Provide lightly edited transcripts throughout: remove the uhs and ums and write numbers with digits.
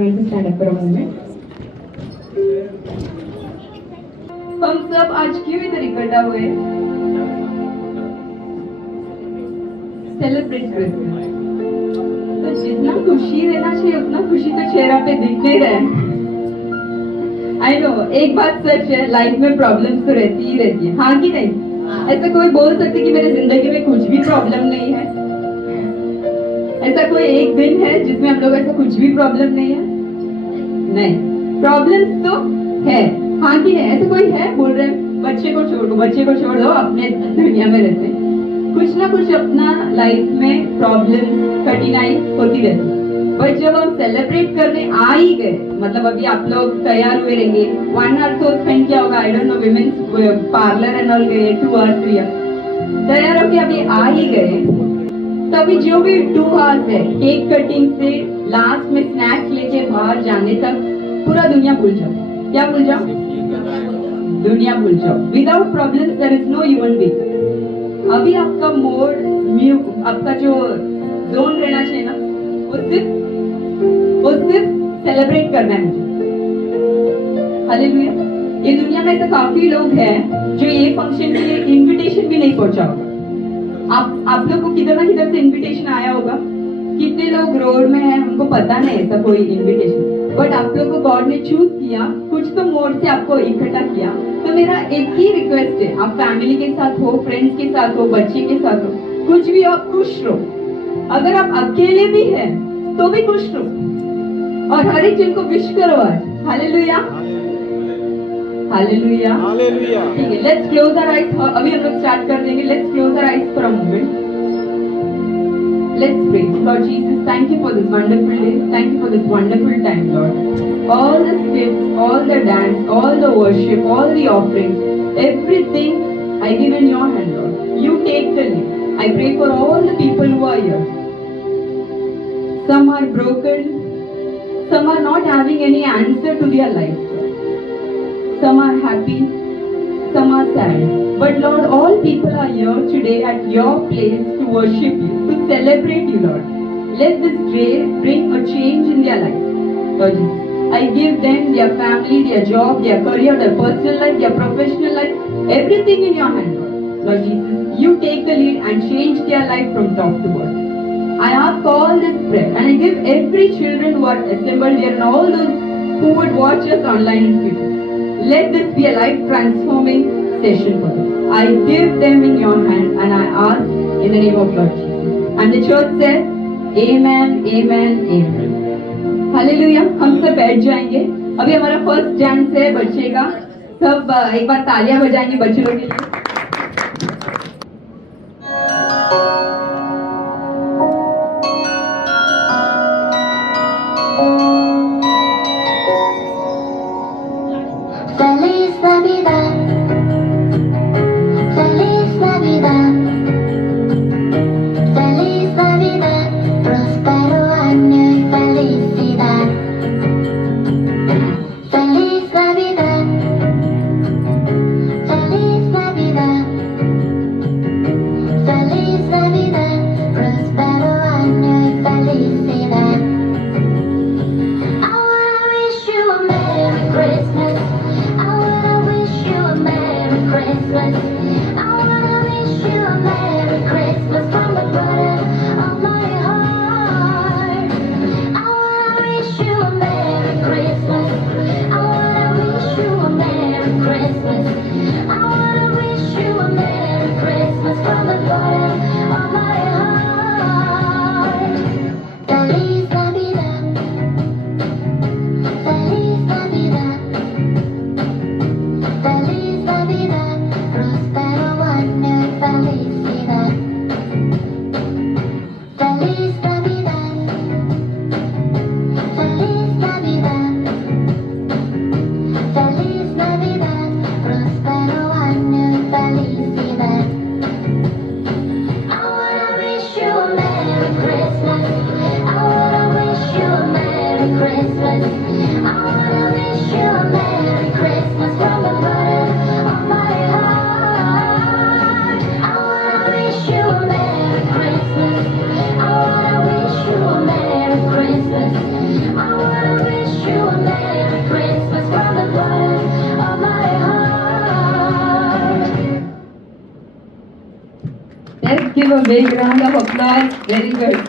everyone to stand up for a moment. हम सब आज क्यों इधर इकट्ठा हुए? सेलिब्रेट करते हैं। तो जितना खुशी रहना चाहिए उतना खुशी तो चेहरा पे दिख नहीं रहा है। आई नो, एक बात सच है, लाइफ में प्रॉब्लम्स तो रहती ही रहती है, हाँ कि नहीं? ऐसा कोई बोल सकते कि मेरे जिंदगी में कुछ भी प्रॉब्लम नहीं है? ऐसा कोई एक दिन है जिसमें हम लोग ऐसा कुछ भी प्रॉब्लम नहीं है? नहीं, प्रॉब्लम्स तो है, हाँ कि नहीं? ऐसा कोई है बोल रहे हैं बच्चे को छोड़ दो, अपने दुनिया में रहते हैं, कुछ ना कुछ अपना लाइफ में प्रॉब्लम कठिनाई होती रहती है। बट जब हम सेलिब्रेट करने आ ही गए, मतलब अभी आप लोग तैयार हुए रहेंगे, 1 आवर तो स्पेंड किया होगा, I don't know, women's parlour and all गए, 2 आवर्स 3 आवर्स तैयार होके अभी आ ही गए, तभी जो भी 2 आवर्स है, केक कटिंग से लास्ट में स्नैक्स लेके बाहर जाने तक पूरा दुनिया भूल जाओ। क्या भूल जाओ? दुनिया भूल जाओ। Without problems there is no human being. अभी आपका मोड आपका जो जोन रहना चाहिए ना, वो सिर्फ सेलिब्रेट करना है मुझे। हालेलुया। ये दुनिया में ऐसे काफी लोग हैं जो ये फंक्शन के लिए इनविटेशन भी नहीं पहुंचा होगा। आप लोग को किधर ना किधर से इनविटेशन आया होगा। कितने लोग रोड में हैं, उनको पता नहीं ऐसा कोई इनविटेशन, बट आप लोग को गॉड ने चूज किया, कुछ तो मोड से आपको इकट्ठा किया। तो मेरा एक ही रिक्वेस्ट है, आप फैमिली के साथ हो, फ्रेंड्स के साथ हो, बच्चे के साथ हो, कुछ भी हो, आप खुश रहो। अगर आप अकेले भी हैं तो भी खुश रहो और हर एक जन को विश करो आज। Hallelujah, hallelujah, hallelujah. ठीक है, लेट्स क्लोज आवर आईज। अभी हम लोग स्टार्ट कर देंगे। Let's close our eyes for a moment. Let's pray. Lord Jesus, thank you for this wonderful day. Thank you for this wonderful time, Lord. All the skits, all the dance, all the worship, all the offerings, everything I give in your hand, Lord. You take the lead. I pray for all the people who are here. Some are broken. Some are not having any answer to their lives. Some are happy. Some are sad. But Lord, all people are here today at your place to worship you, to celebrate you, Lord. Let this day bring a change in their life, Lord Jesus. I give them their family, their job, their career, their personal life, their professional life, everything in your hand, Lord. Lord Jesus, you take the lead and change their life from top to bottom. I ask all this prayer and I give every children who are assembled here and all those who would watch us online in future. Let this be a life transforming session for them. I give them in your hand and I ask in the name of Lord Jesus. And the church said, Amen, Amen, Amen. Hallelujah. हम सब बैठ जाएंगे। अभी हमारा first dance है बच्चे का। सब एक बार तालियां बजाएंगे बच्चे लोग के लिए। Feliz Navidad, Feliz Navidad, Feliz Navidad, próspero año y felicidad. Feliz Navidad, Feliz Navidad. Big round of applause. Very good.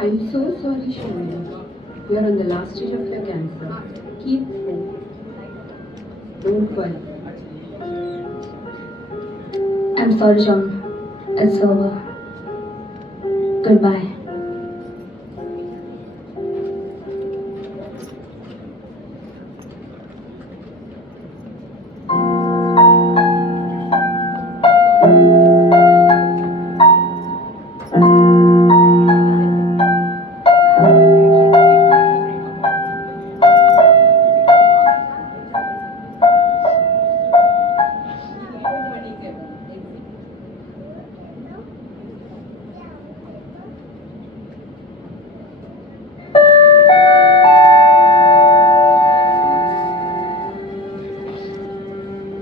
I'm so sorry, Shamila. You're on the last stage of your cancer. Keep hope. Don't worry. I'm sorry, John. It's over. Goodbye.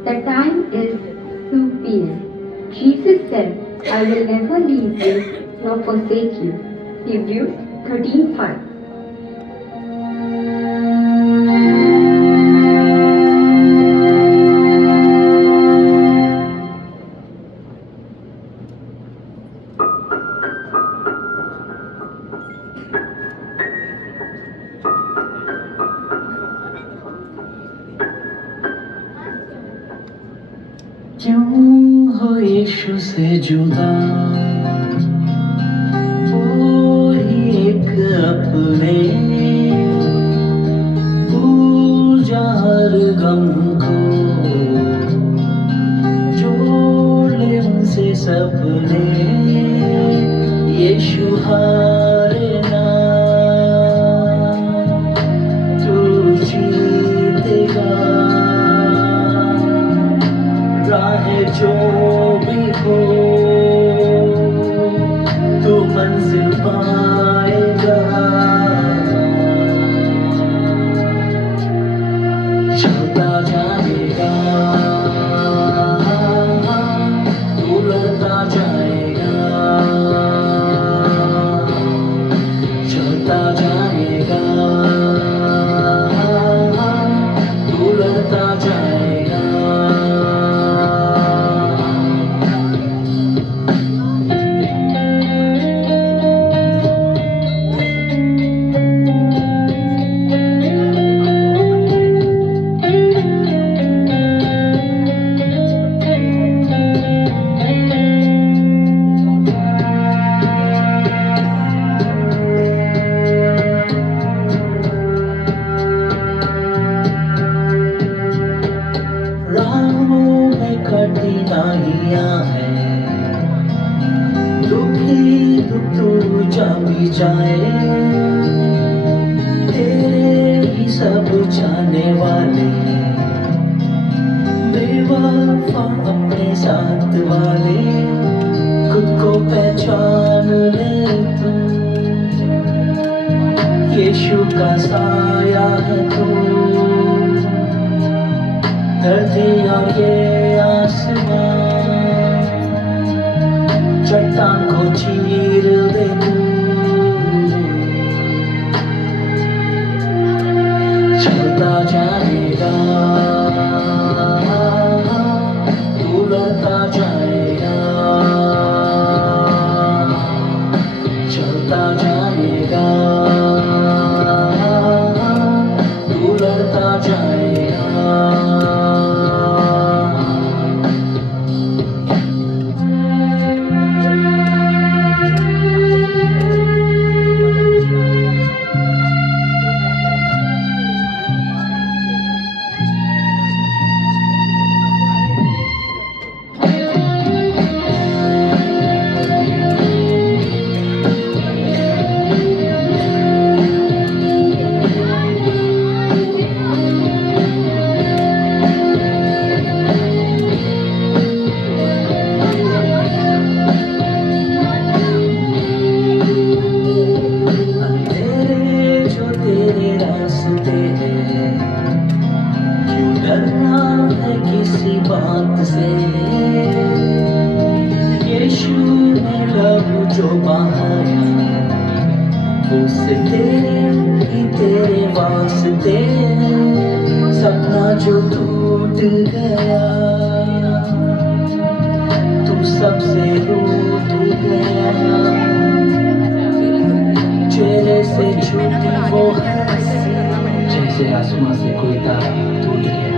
The time is 2 p.m. Jesus said, I will never leave you nor forsake you. Hebrews 13:5. क्यों हो यीशु से जुदा वो ही एक अपने भूल जा हर गम को जोड़ ले उनसे सपने यीशु हारे ना तू जीतेगा राहें जो भी हो तू मंजिल पाएगा चलता जाएगा तू लड़ता जाएगा चलता जाएगा तू लड़ता जाएगा राहों में कठिनाइयाँ हैं दुखी दुख तू जा भी जाए तेरे ही सब जाने वाले बेवफा अपने साथ वाले खुद को पहचान ले तू यीशु का साया है तू धरती और ये आसमान चट्टान को चीर दे तू चलता जाएगा तू लड़ता जाएगा चलता जाएगा तू लड़ता जाएगा यीशु ने लहू जो बहाया वो से तेरे वास्ते सपना जो टूट गया तू सबसे रूठ गया चेहरे से छूटी वो हंसी जैसे आसमां से कोई तारा टूट गया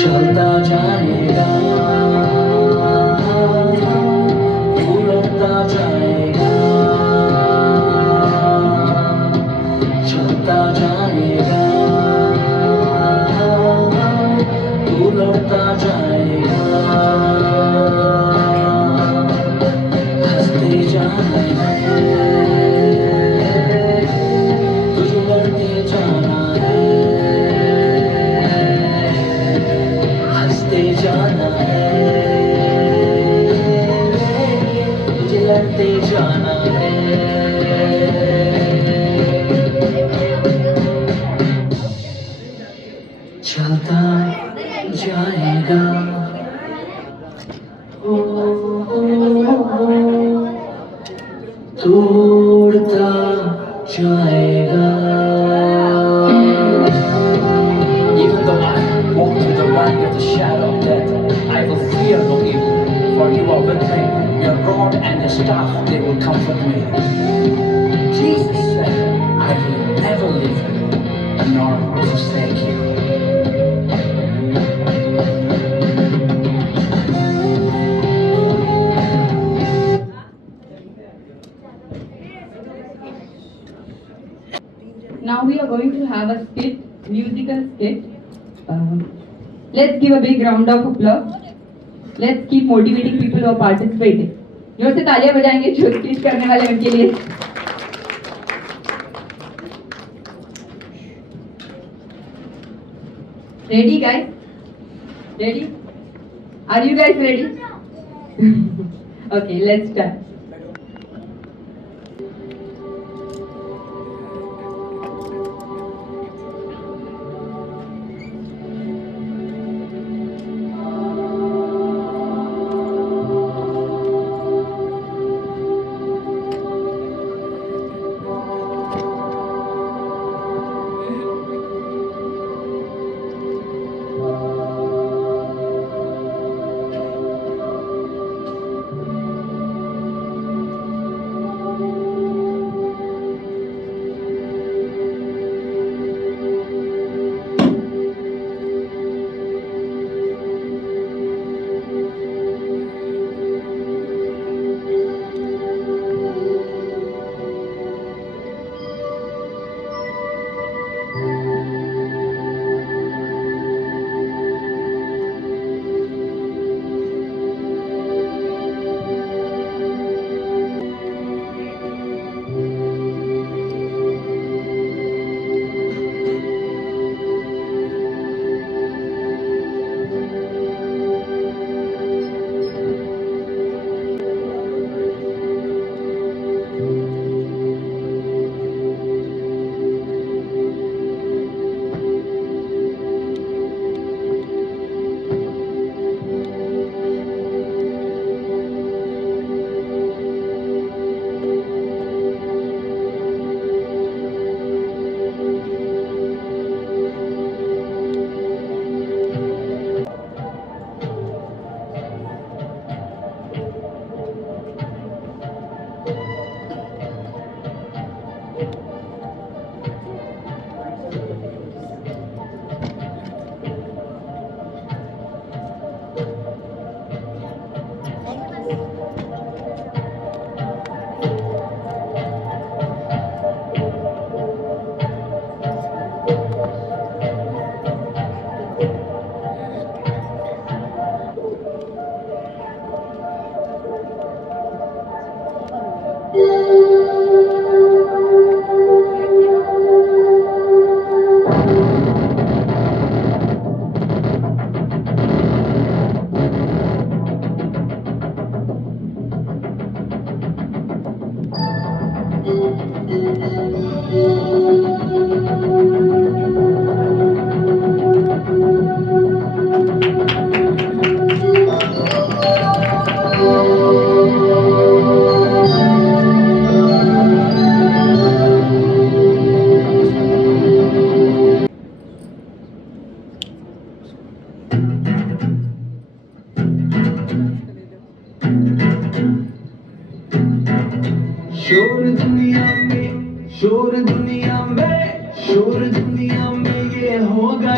चलता जाएगा उड़ता जाएगा चलता जाएगा उड़ता जाएगा हंसते जाना है तुझे लड़ते जाना है हंसते जाना है तुझे लड़ते जाना है चलता जाएगा ओ, तोड़ता जाएगा Even though I walk through the valley of the shadow of death, I will fear no evil, for you are with me. Your rod and your staff, they will comfort me. Jesus said, I will never leave you, nor forsake you. Now we are going to have a skit, musical skit. Let's give a big round of applause. Let's keep motivating people who are participating. जोर से तालियां बजाएंगे जो skit करने वाले उनके लिए. Ready guys? Ready? Are you guys ready? Okay, let's start.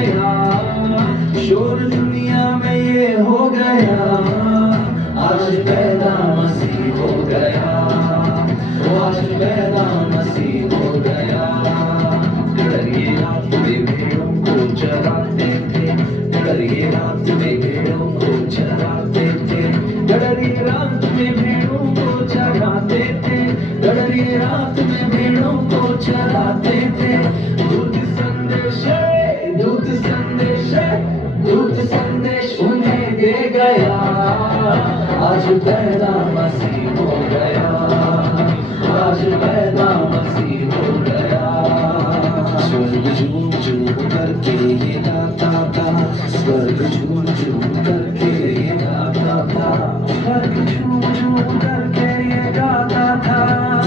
गया, शोर दुनिया में ये हो गया, आज पैदा मसीह हो गया, आज पैदा मसीह हो गया। डरिए रात में भेड़ों को चराते थे, डरिए रात में भेड़ों को चराते थे, डरिए रात में भेड़ों को चराते थे, डरिए रात में भेड़ों को चराते थे। दूत संदेश, दूत संदेश, दूत संदेश उन्हें दे गया, आज पैदा मसीह हो गया, आज पैदा मसीह हो गया। स्वर्ग झूम झूम करके ये गाता था, स्वर्ग झूम झूम करके ये गाता था, स्वर्ग झूम झूम करके ये गाता था,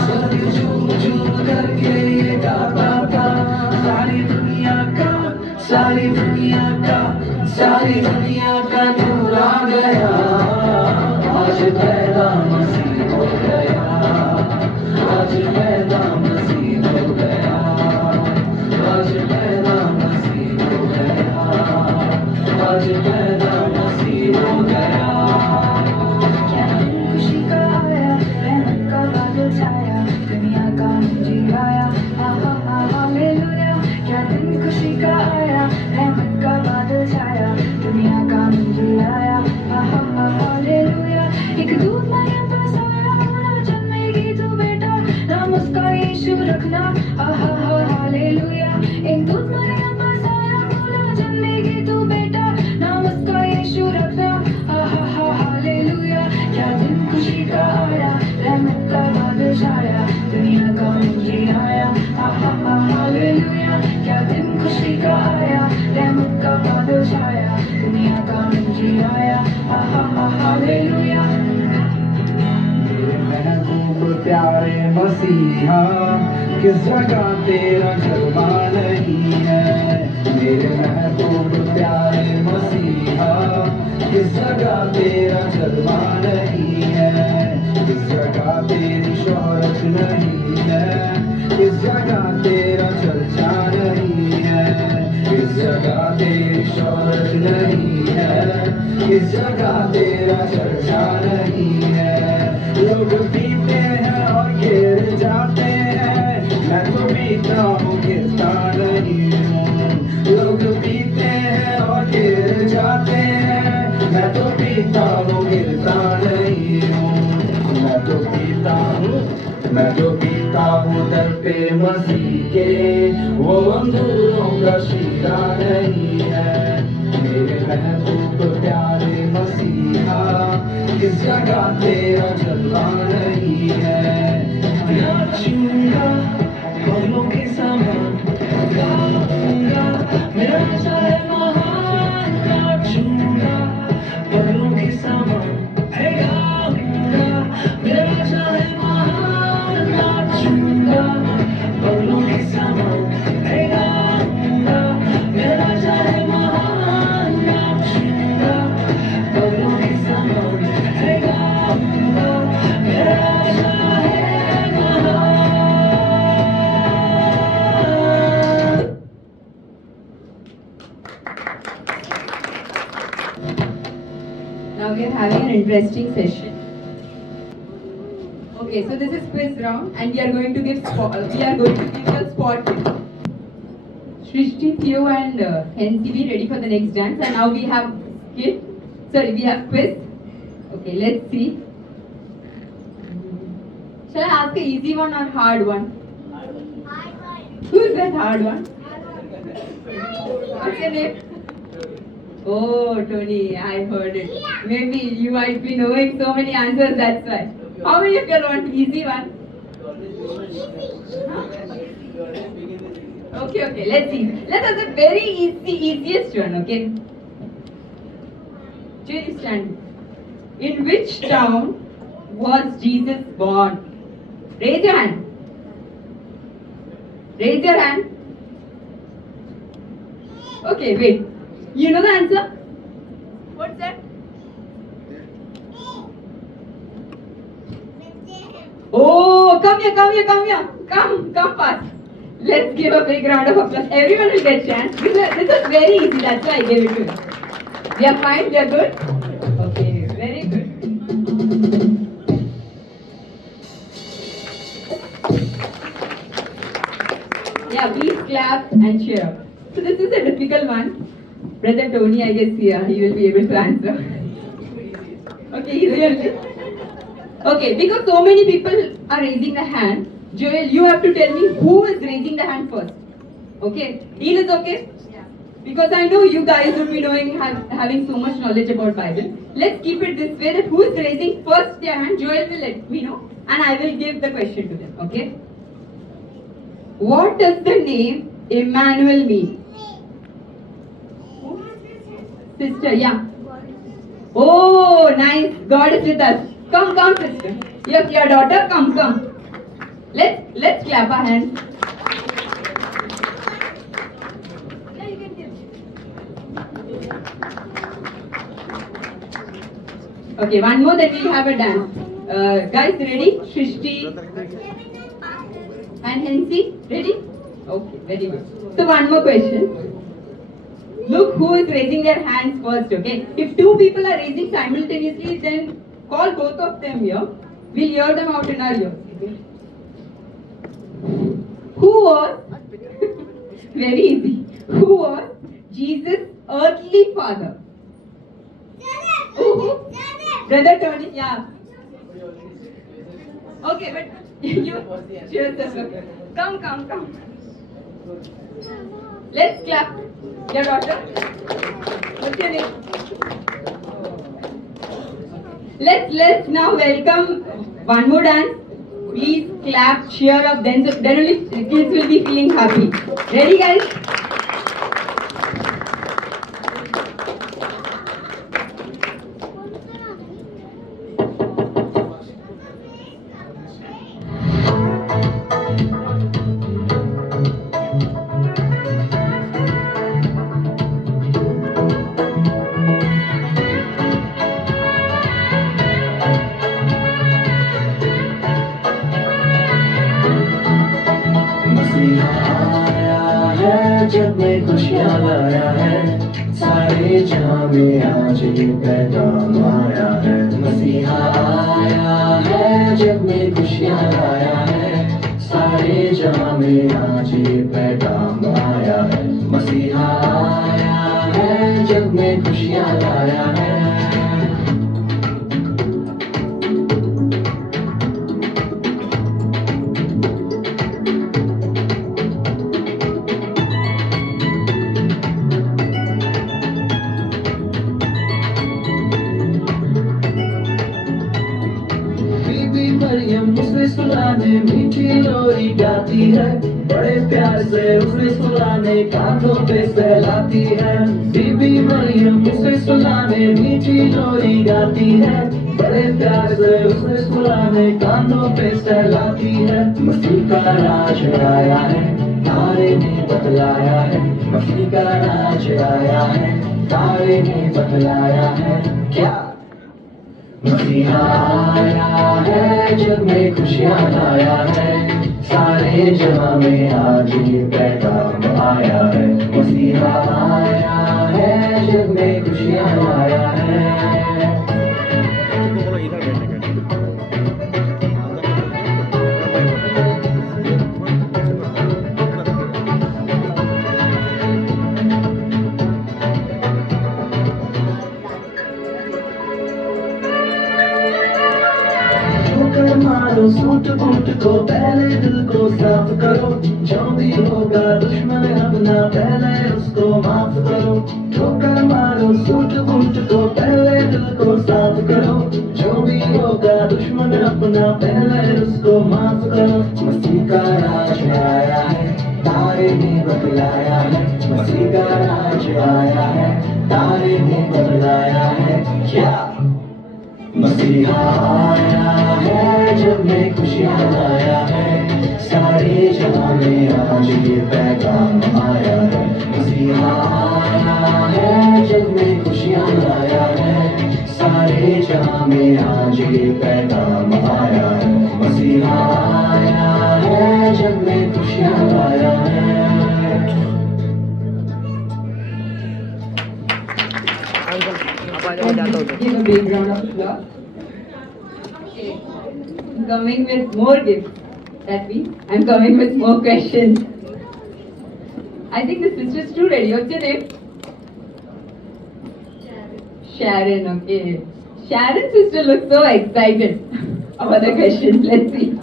स्वर्ग झूम झूम करके ये गाता था। सारी दुनिया का, सारी दुनिया का, सारी दुनिया का नूर आ गया, आज पैदा मसीह हो गया, आज पैदा मसीह हो गया, आज पैदा मसीह हो गया, आज पैदा मसीह हो गया। क्या दिन खुशी का आया, रहमत का बादल छाया, दुनिया का मुझे आया, हालेलुया। क्या दिन खुशी का आया, रहमत का बादल छाया, दुनिया का मुझे आया, हालेलुया। एक दूत मरियम पास आया, बोला जन्मेगी तू बेटा, नाम उसका यीशु रखना, हालेलुया। एक दूत मरियम पास आया, बोला जन्मेगी तू बेटा, नाम उसका यीशु रखना, हालेलुया। क्या दिन खुशी का आया, रहमत का बादल छाया, दुनिया का मुझे आया, हालेलुया। क्या दिन खुशी का आया, रहमत का बादल छाया, दुनिया का मुझे आया, हालेलुया। महबूब प्यारे मसीहा, किस जगह तेरा जलवा नहीं है, मेरे महबूब प्यारे मसीहा, किस जगह तेरा जलवा नहीं है, किस जगह तेरी शोहरत नहीं है, किस जगह तेरा चर्चा नहीं है, किस जगह तेरी शोहरत नहीं है, किस जगह तेरा चर्चा नहीं है। लोग पीते हैं और गिर जाते हैं, मैं तो पीता हूँ गिरता नहीं हूँ। लोग पीते हैं और गिर जाते हैं, मैं तो पीता हूँ गिरता नहीं हूँ। मैं तो पीता हूँ, मैं तो पीता हूँ दर पे मसीह के, वो अंगूरों का शीरा नहीं है। मेरे महबूब प्यारे मसीहा, किस जगह तेरा जलवा नहीं है। नाचूंगा पगलों के समान, गाऊंगा मेरा नशा है महान, नाचूंगा पगलों के समान, गाऊंगा मेरा नशा है महान, नाचूंगा पगलों के समान, गाऊंगा मेरा नशा है महान, नाचूंगा पगलों के समान, गाऊंगा मेरा नशा है महान। Now we are having an interesting session. Okay, so this is quiz round, and we are going to give a spot. Shrishti, Theo, and Hensi, be ready for the next dance. And now we have we have quiz. Okay, let's see. Shall I ask an easy one or hard one? Hard one. Who is that hard one? What's your name? Oh, Tony, I heard it. Maybe you might be knowing so many answers, that's why. How many of you want easy one? Okay, let's see. Let's have the very easiest one, okay? Where you stand? In which town was Jesus born? Raise your hand. Raise your hand. Okay, wait. You know the answer? What's that? Oh, come here. Come fast. Let's give a big round of applause. Everyone will get chance. This is very easy. That's why I gave it to you. We are fine. We are good. Okay, very good. Yeah, please clap and cheer up. So this is a difficult one. Brother Tony, I guess he will be able to answer. Okay, really. Okay, because so many people are raising the hand, Joel, you have to tell me who is raising the hand first. Okay, deal is okay? Because I know you guys will be knowing, having so much knowledge about Bible. Let's keep it this way that who is raising first their hand, Joel will let me know and I will give the question to them. Okay? What does the name Emmanuel mean? Sister, yeah. Oh, nice. God is with us. Come, sister. Yes, your daughter, come. Let's clap our hands. Yeah, you can give. Okay, one more, then we'll have a dance. Guys, ready? Shrishti and Hensi, ready? Okay, very good. So one more question. Look who is raising their hands first, okay? If two people are raising simultaneously, then call both of them here. We'll hear them out in our ears. Okay? Who was, very easy, who was Jesus' earthly father? Who? Brother Tony, yeah. Okay, but you, cheers, come. Let's clap. Your daughter? What's your name? Let's now welcome one more dance. Please clap, cheer up, then only kids will be feeling happy. Ready, guys? जब में खुशियाँ लाया है सारे जहां में आज ये पैगाम आया है मसीहा आया है जब में खुशियाँ लाया है सारे जहां में आज ये पैगाम आया है मसीहा आया है जब में खुशियाँ लाया है उसने सुलाने मीठी लोरी गाती है बड़े प्यार से उसने सुलाने कांधों पे सहलाती है बीबी मरियम उसने सुलाने मीठी लोरी गाती है बड़े प्यार से उसने सुलाने कांधों पे सहलाती है मसीह का राज आया है तारे ने बतलाया है मसीह का राज आया है तारे ने बतलाया है क्या मसीहा आया है जग में खुशियाँ लाया है सारे जहां में आज ये पैगाम आया है मसीहा आया है जग में खुशियाँ लाया है मारो सूट बूट को पहले दिल को साफ करो जो भी होगा दुश्मन अपना पहले उसको माफ करो ठोकर मारो सूट बूट को पहले दिल को साफ करो जो भी होगा दुश्मन अपना पहले उसको माफ करो मसीह का राज आया है तारे ने बतलाया है मसीह का राज आया है तारे ने बतलाया है क्या मसीहा आया है जब में खुशियाँ लाया है सारे जहां में आज ये पैगाम आया है मसीहा आया है जब में खुशियाँ लाया है सारे जहां में आज ये पैगाम आया है मसीहा आया है जब में खुशियाँ लाया Let's give a big round of applause. Okay. I'm coming with more gifts. I'm coming with more questions. I think the sister's too ready. What's your name? Sharon, okay. Sharon's sister looks so excited about the questions. Let's see.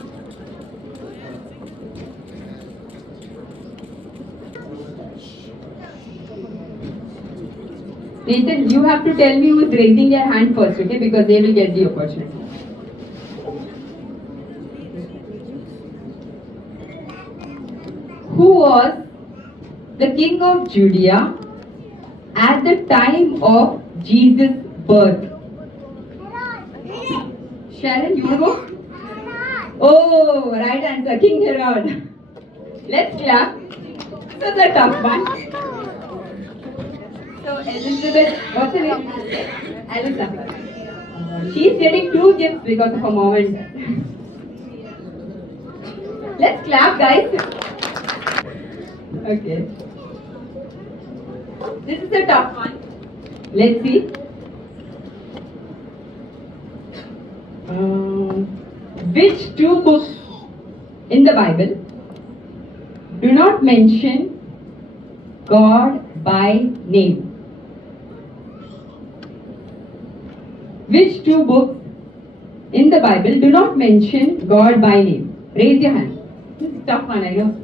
Nathan, you have to tell me who's raising their hand first, okay? Because they will get the opportunity. Who was the king of Judea at the time of Jesus' birth? Sharon, you go? Oh, right answer, King Herod. Let's clap. That's a tough one. So Elizabeth, what's her name? Elizabeth. She's getting 2 gifts because of her mom and dad. Let's clap, guys. Okay. This is a tough one. Let's see. Which 2 books in the Bible do not mention God by name? Which 2 books in the Bible do not mention God by name? Raise your hand. This is a tough one, I know.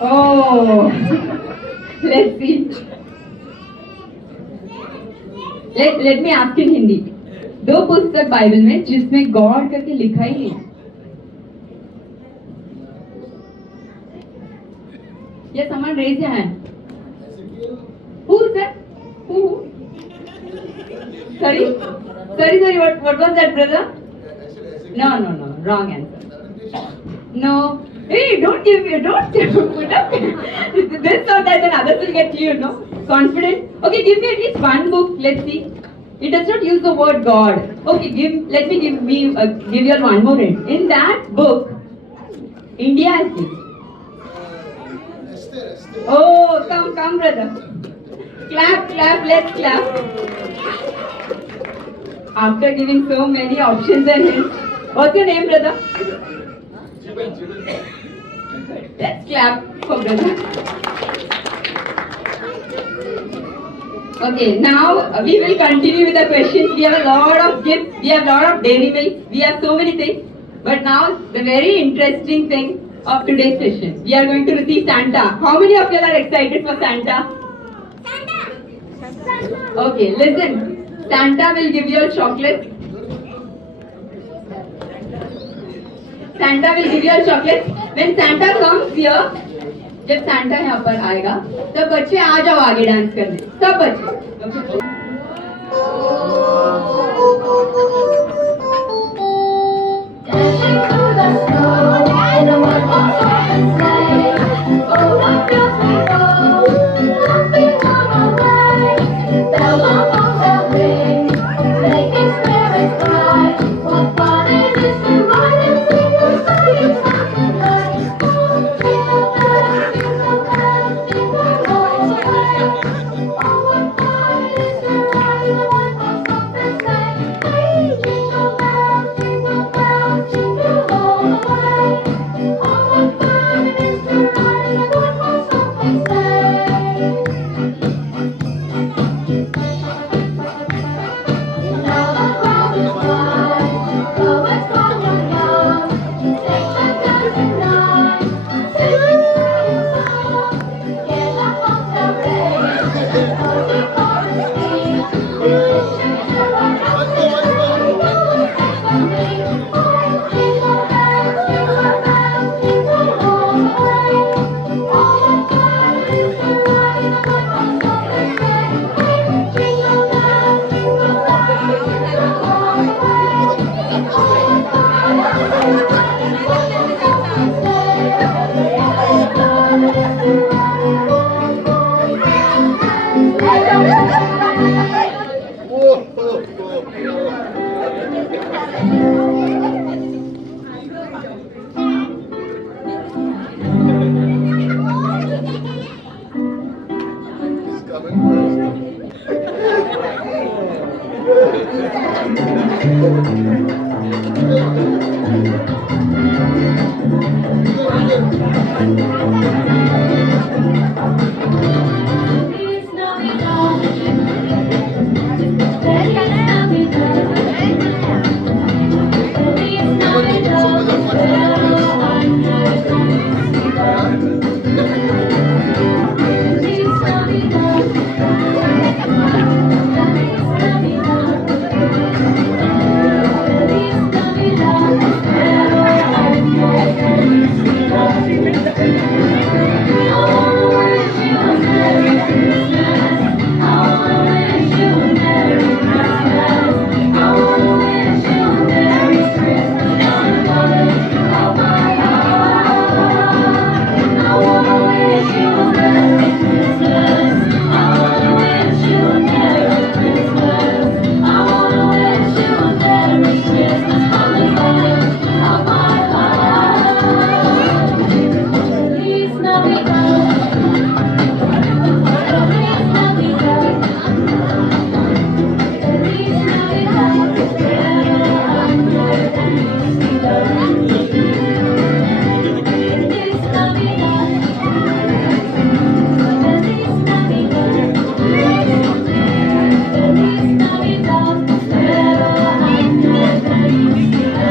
Oh, let's see. Let me ask in Hindi. 2 पुस्तक Bible में जिसमें God करके लिखा ही नहीं. Yes, someone raise your hand. Who is that? Who? Sorry? Sorry, what was that, brother? No, wrong answer. No. Hey, don't put up this or that, then others will get you, no? Confident. Okay, give me at least 1 book, let's see. It does not use the word God. Okay, let me give you all 1 more hint. In that book, India is used. Oh, come, brother. Clap, let's clap. After giving so many options and hints, what's your name, brother? Let's clap for brother. Okay, now we will continue with the questions. We have a lot of gifts, we have a lot of dairy milk, we have so many things. But now the very interesting thing of today's session, we are going to receive Santa. How many of you are excited for Santa? Okay, listen. Santa will give you a chocolate. Santa will give you a chocolate. When Santa comes here, जब Santa यहाँ पर आएगा, तब बच्चे आ जाओ आगे dance करने. सब बच्चे. Dashing through the snow in a one-horse open sleigh. Oh, what beautiful! Laughing on our way. Bells on bones that ring, making spirits bright. What fun it is to ride and sing a sleigh song tonight! Jingle bells, jingle bells, jingle all the way. Oh, what fun it is to ride in a one-horse open sleigh. Feliz Navidad. Feliz Navidad. Feliz Navidad. Espero años con felicidad. Feliz Navidad. Feliz Navidad. Feliz Navidad. Espero años con felicidad. I wanna wish you a Merry Christmas. I wanna wish you a Merry Christmas. I wanna wish you a Merry Christmas from the bottom of my heart. I wanna wish you a Merry Christmas. I wanna wish you a Merry Christmas. I wanna wish you a Merry Christmas from the bottom of my heart. Feliz Navidad. Feliz Navidad. Feliz Navidad. Espero años de felicidad. Feliz Navidad. Feliz Navidad. Feliz Navidad. Espero años de felicidad.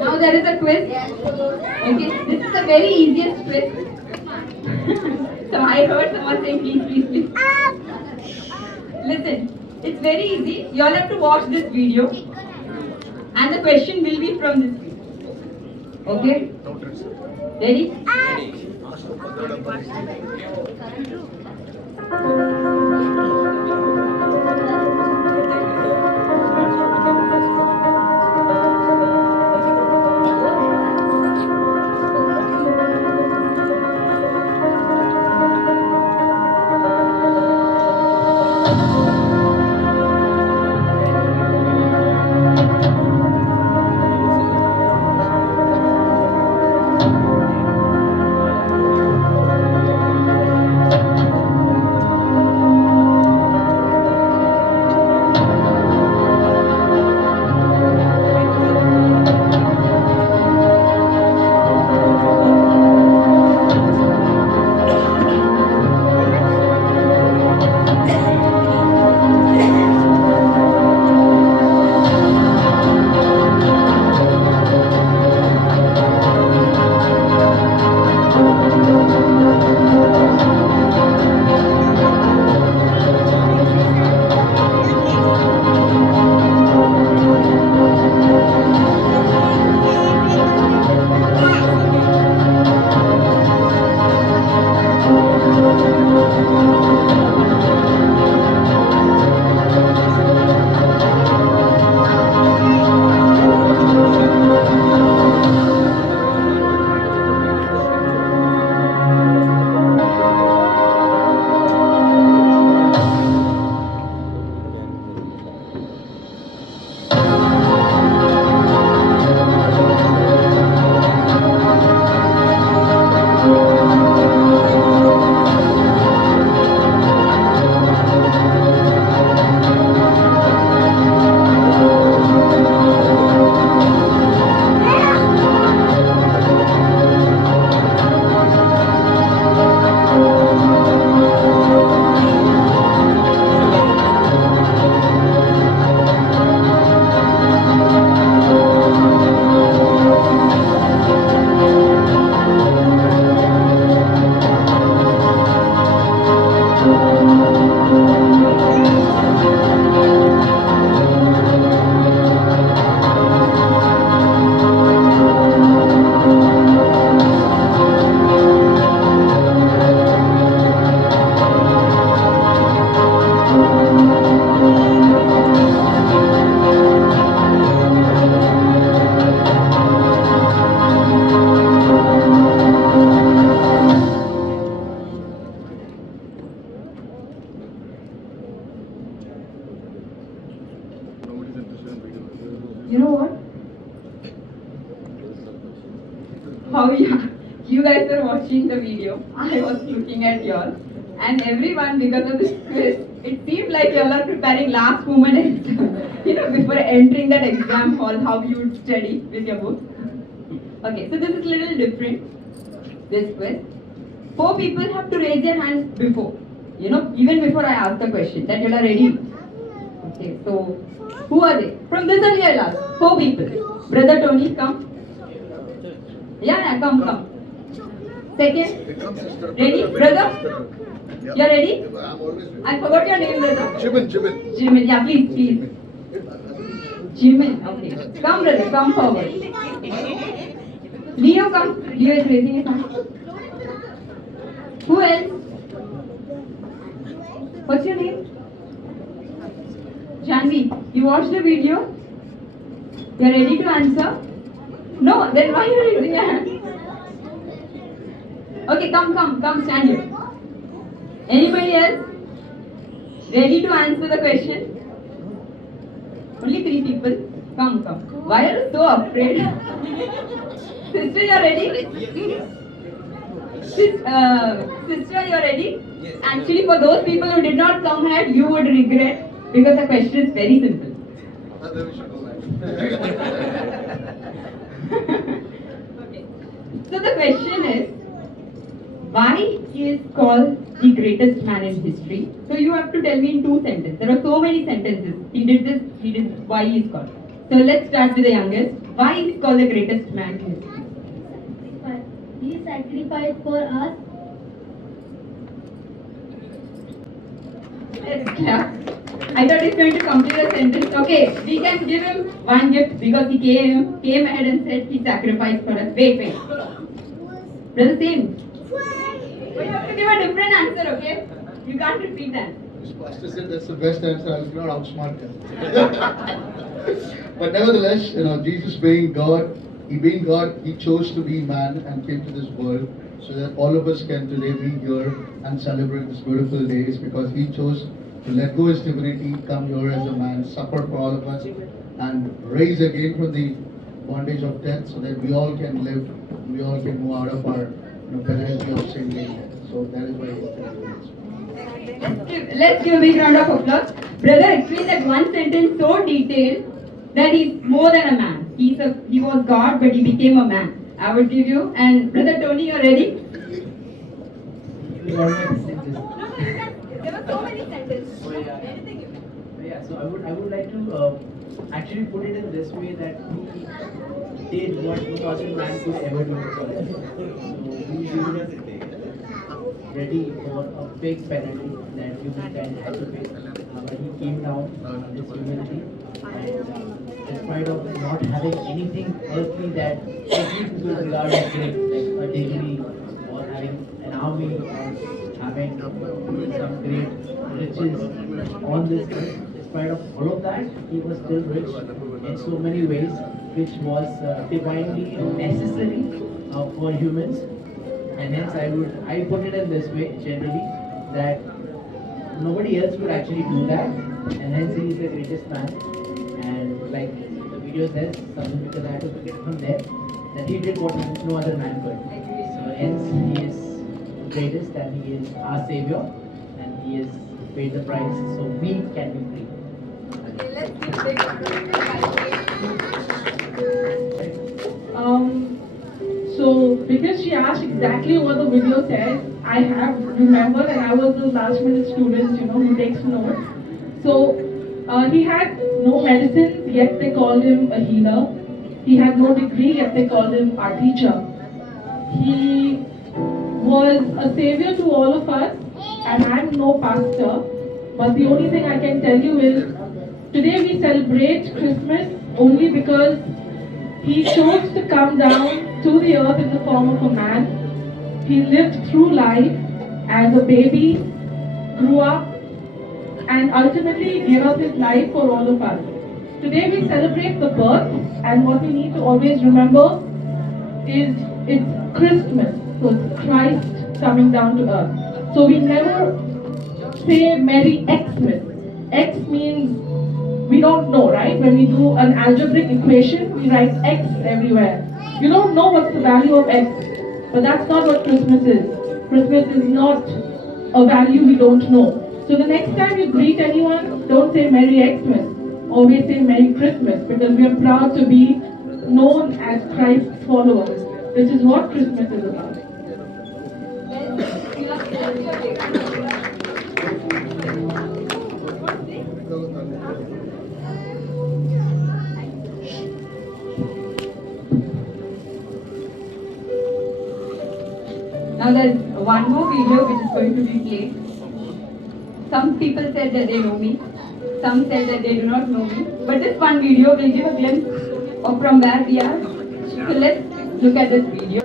Now there is a quiz. Okay, this is the very easiest quiz. So I heard someone saying please, please, please. Listen, it's very easy. You all have to watch this video, and the question will be from this video. Okay? Ready? You know what? How you guys were watching the video. I was looking at y'all. And everyone, because of this quiz, It seemed like you all are preparing last moment, before entering that exam hall, how you would study with your book. Okay, so this is little different. This quiz. 4 people have to raise their hands before. Even before I ask the question, that you all are ready. Okay, so who are they? From this only I'll ask. 4 people. Brother Tony, come. Yeah, come. Second. Ready? Brother? You're ready? I'm always ready. I forgot your name, brother. Jimin. Jimin, yeah, please. Jimin, okay. Come, brother, come forward. Leo, come. Leo is raising his hand. Who else? What's your name? Janvi, you watched the video? You're ready to answer? No, then why are you raising your hand? Okay, come, stand here. Anybody else? Ready to answer the question? Only 3 people. Come. Why are you so afraid? Sister, you're ready? Sister, you're ready? Yes. Actually, for those people who did not come here, you would regret because the question is very simple. Then we should go back. Okay. So the question is, why he is called the greatest man in history? So you have to tell me in 2 sentences. There are so many sentences. He did this, why he is called. So let's start with the youngest. Why he is called the greatest man in history? He sacrificed for us. Let's clap. I thought he's going to complete a sentence. Okay, we can give him one gift because he came ahead and said he sacrificed for us. Wait. Brother, same. But you have to give a different answer, okay? You can't repeat that. This pastor said that's the best answer. I was not outsmart him. But nevertheless, Jesus being God, he chose to be man and came to this world so that all of us can today be here and celebrate this beautiful day. It's because he chose to let go his divinity, come here as a man, suffer for all of us, and rise again from the bondage of death so that we all can live, we all can move out of our penalty of sin. So that is why he's doing Let's give a big round of applause. Brother explained that one sentence so detailed that he's more than a man. He was God, but he became a man. I would give you. And Brother Tony, you're ready? You already said this. There were so many sentences. Oh, yeah. Anything you want. Yeah, so I would like to actually put it in this way that he did what 2000 man could ever do for us. So he was ready for a big penalty that humankind had to pay. But he came down in this humility, and in spite of not having anything earthly that every people regard as great, like a degree or having an army or having some great riches on this earth, in spite of all of that, he was still rich in so many ways, which was divinely necessary for humans. And hence I put it in this way generally that nobody else would actually do that, and hence he is the greatest man. And like the video says, something because I had to pick it from there, that he did what no other man could. So hence he is the greatest, and he is our savior, and he has paid the price so we can be free. Okay, let's give a big round. So because she asked exactly what the video said, I have remembered, and I was the last minute student, who takes notes. So he had no medicine, yet they called him a healer. He had no degree, yet they called him our teacher. He was a savior to all of us, and I'm no pastor, but the only thing I can tell you is, today we celebrate Christmas only because he chose to come down to the earth in the form of a man. He lived through life as a baby, grew up, and ultimately gave up his life for all of us. Today we celebrate the birth, and what we need to always remember is it's Christmas, so it's Christ coming down to earth. So we never say Merry Xmas. X means we don't know, right? When we do an algebraic equation, we write X everywhere. You don't know what's the value of X, but that's not what Christmas is. Christmas is not a value we don't know. So the next time you greet anyone, don't say Merry Xmas. Always say Merry Christmas, because we are proud to be known as Christ's followers. This is what Christmas is about. Now there's one more video which is going to be played. Some people said that they know me. Some said that they do not know me. But this one video will give a glimpse of from where we are. So let's look at this video.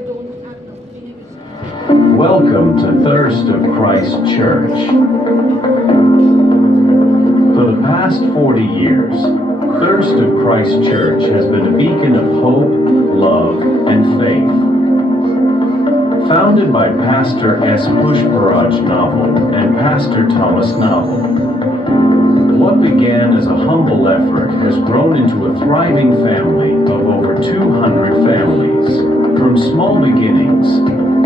Welcome to Thirst of Christ Church. For the past 40 years, Thirst of Christ Church has been a beacon of hope, love, and faith. Founded by Pastor S. Pushparaj Naval and Pastor Thomas Naval, what began as a humble effort has grown into a thriving family of over 200 families. From small beginnings,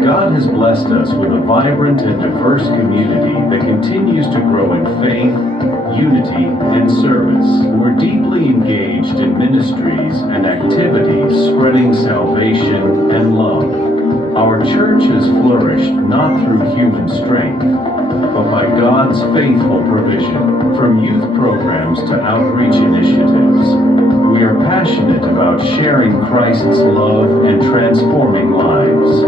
God has blessed us with a vibrant and diverse community that continues to grow in faith, unity, and service. We're deeply engaged in ministries and activities spreading salvation and love. Our church has flourished not through human strength, but by God's faithful provision. From youth programs to outreach initiatives, we are passionate about sharing Christ's love and transforming lives.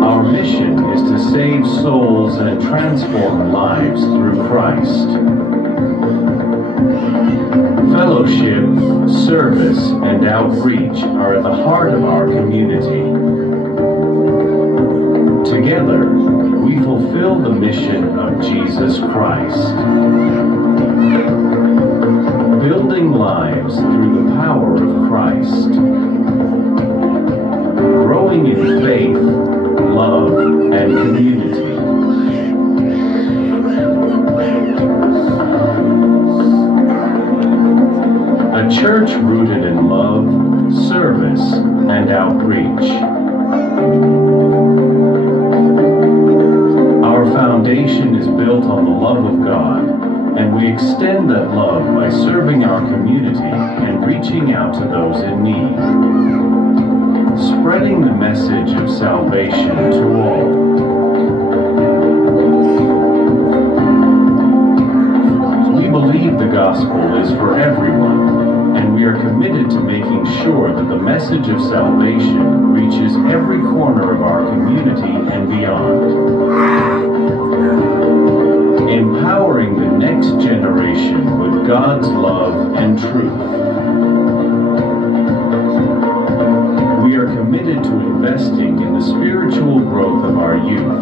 Our mission is to save souls and transform lives through Christ. Fellowship, service, and outreach are at the heart of our community. Together, we fulfill the mission of Jesus Christ, building lives through the power of Christ, growing in faith, love, and community. A church rooted in love, service, and outreach. Our foundation is built on the love of God, and we extend that love by serving our community and reaching out to those in need, spreading the message of salvation to all. We believe the gospel is for everyone, and we are committed to making sure that the message of salvation reaches every corner of our community and beyond. Empowering the next generation with God's love and truth. We are committed to investing in the spiritual growth of our youth,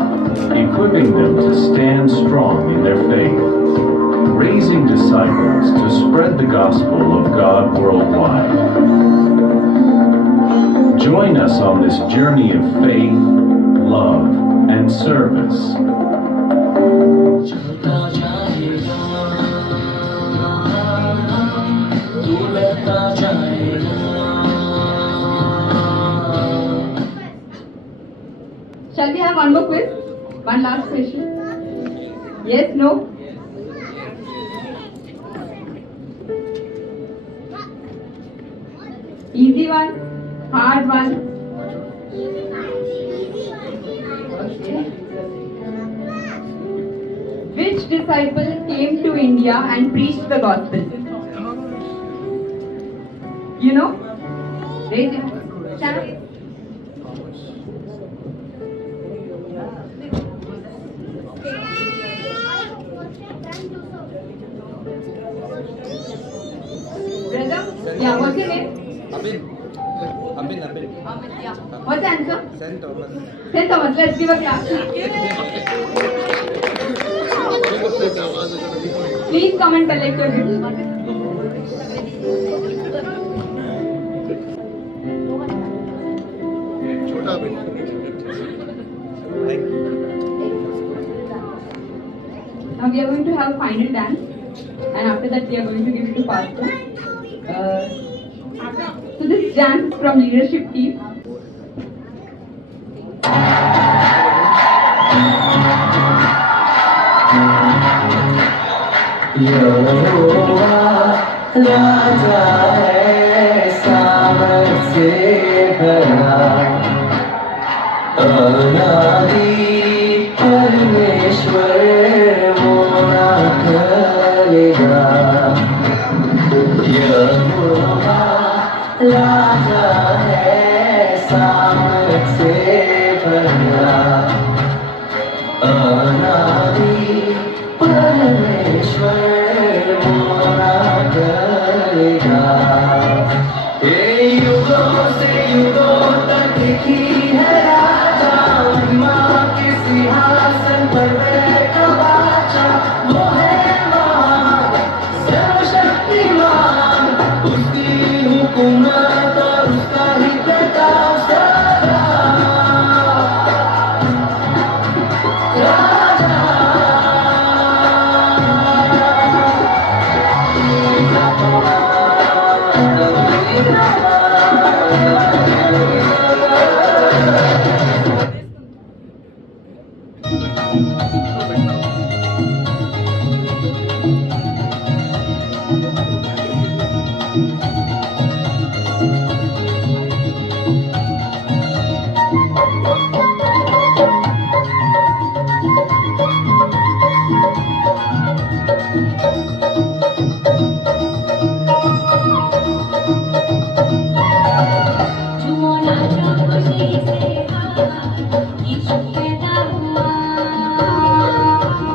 equipping them to stand strong in their faith, raising disciples to spread the gospel of God worldwide. Join us on this journey of faith, love, and service. Shall we have one more quiz? One last question? Yes, no? Easy one? Hard one? Okay. Which disciple came to India and preached the gospel? You know? Raise your hand. Stand up. Brother? Yeah, what's your name? Abin. Yeah. What's the answer? St. Thomas. St. Thomas, let's give a clap. Please come and collect your gifts. Now we are going to have a final dance, and after that we are going to give it to Pastor. So this dance is from leadership team. यहोवा राजा है सामर्थ से भरा, अनादि परमेश्वर वो ना टलेगा। यहोवा राजा है सामर्थ से भरा, अनादि परमेश्वर वो ना टलेगा। ये युगों से युगों तक की है राजा, माँ के सिंहासन पर बैठा बादशाह, वो है महान सर्वशक्तिमान, उसकी हुकूमत और उसका ही प्रताप सदा। झूमो नाचो खुशी से यीशु पैदा हुआ।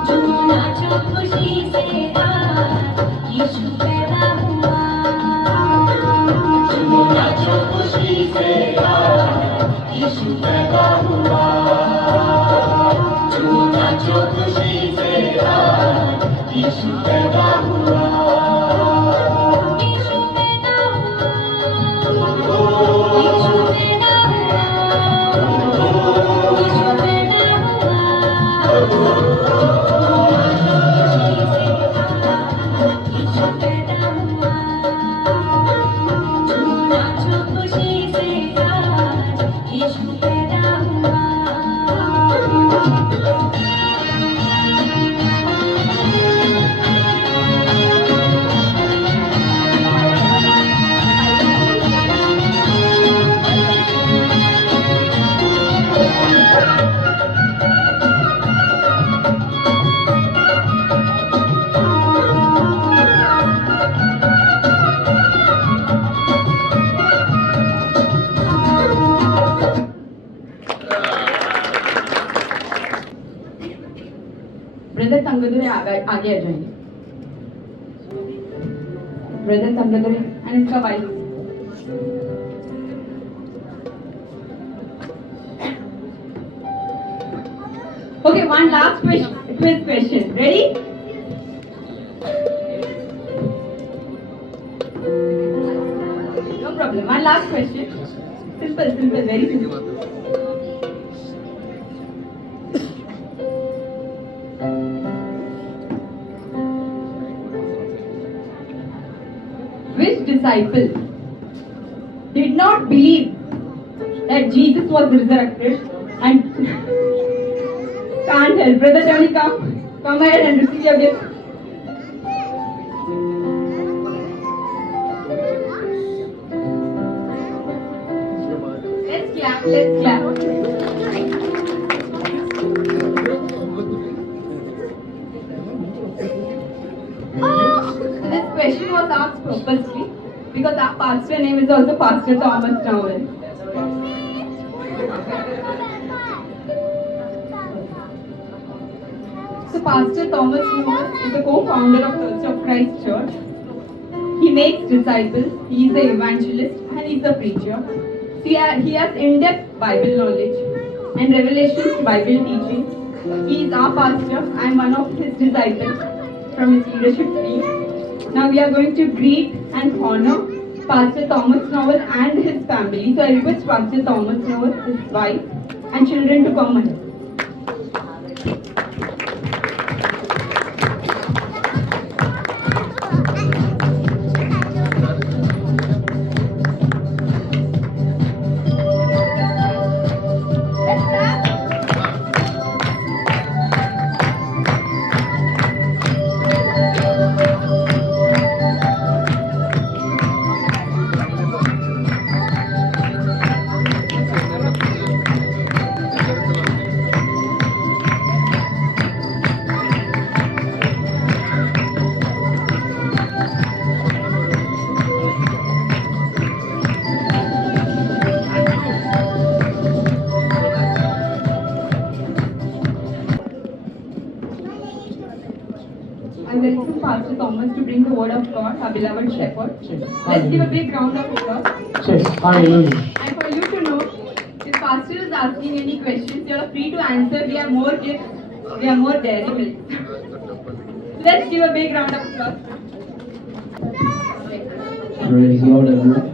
झूमो नाचो खुशी से यीशु पैदा हुआ। झूमो नाचो खुशी से यीशु पैदा हुआ। झूमो नाचो खुशी से यीशु पैदा हुआ। यीशु पैदा हुआ। यीशु पैदा हुआ। यीशु पैदा हुआ। यीशु पैदा हुआ। झूमो नाचो खुशी से यीशु पैदा हुआ। ब्रदर तंगदुरे आगे आ जाइए। ब्रदर तंगदुरे एंड इसका wife. Okay, one last quiz question. Ready? No problem. One last question. Simple, very simple. Which disciple did not believe that Jesus was resurrected and can't help? Brother Johnny, come ahead and receive your gift. Let's clap. This question was asked purposely because our pastor name is also Pastor Thomas Nowell. So Pastor Thomas Nowell is the co-founder of Church of Christ Church. He makes disciples, he is the evangelist and he is the preacher. He has in-depth Bible knowledge and Revelation Bible teaching. He is our pastor and one of his disciples from his leadership team. Now we are going to greet and honor Pastor Thomas Nowell and his family. So I request Pastor Thomas Nowell, his wife and children to come ahead. word of God, our beloved shepherd. Let's give a big round of applause. Yes, hallelujah. And for you to know, if pastor is asking any questions, you are free to answer. We have more gifts. We have more dairy milk. Let's give a big round of applause. Praise the Lord, everyone.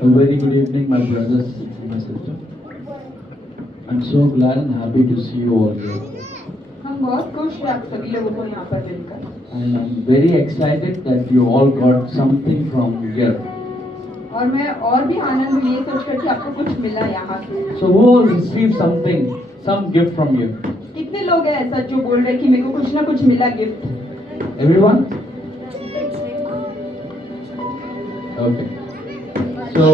A very good evening, my brothers and my sister. I'm so glad and happy to see you all here. हम बहुत खुश हैं आप सभी लोगों को यहाँ पर मिलकर And I'm very excited that you all got something from here. और मैं और भी आनंद हुई ये सोचकर कि आपको कुछ मिला यहाँ से So who will receive something, some gift from you? कितने लोग हैं ऐसा जो बोल रहे हैं कि मेरे को कुछ ना कुछ मिला gift Everyone? Okay. So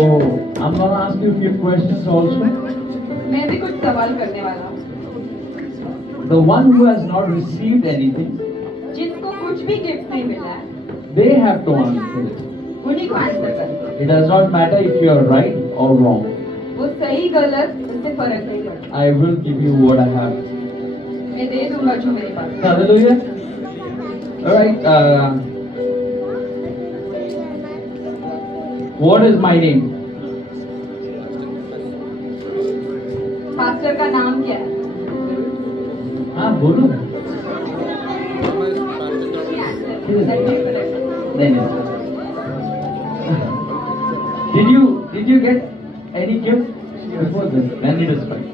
I'm gonna ask you a few questions also. मैं भी कुछ सवाल करने वाला हूँ The one who has not received anything, जिसको कुछ भी गिफ्ट नहीं मिला है they have to answer it. उन्हीं को आंसर करना It does not matter if you are right or wrong. वो सही गलत उससे फर्क नहीं पड़ता I will give you what I have. मैं दे दूंगा जो मेरे पास है। Hallelujah. All right. What is my name? Pastor का नाम क्या है हाँ बोलो. नहीं. Did you get any gift before this? Then it is fine.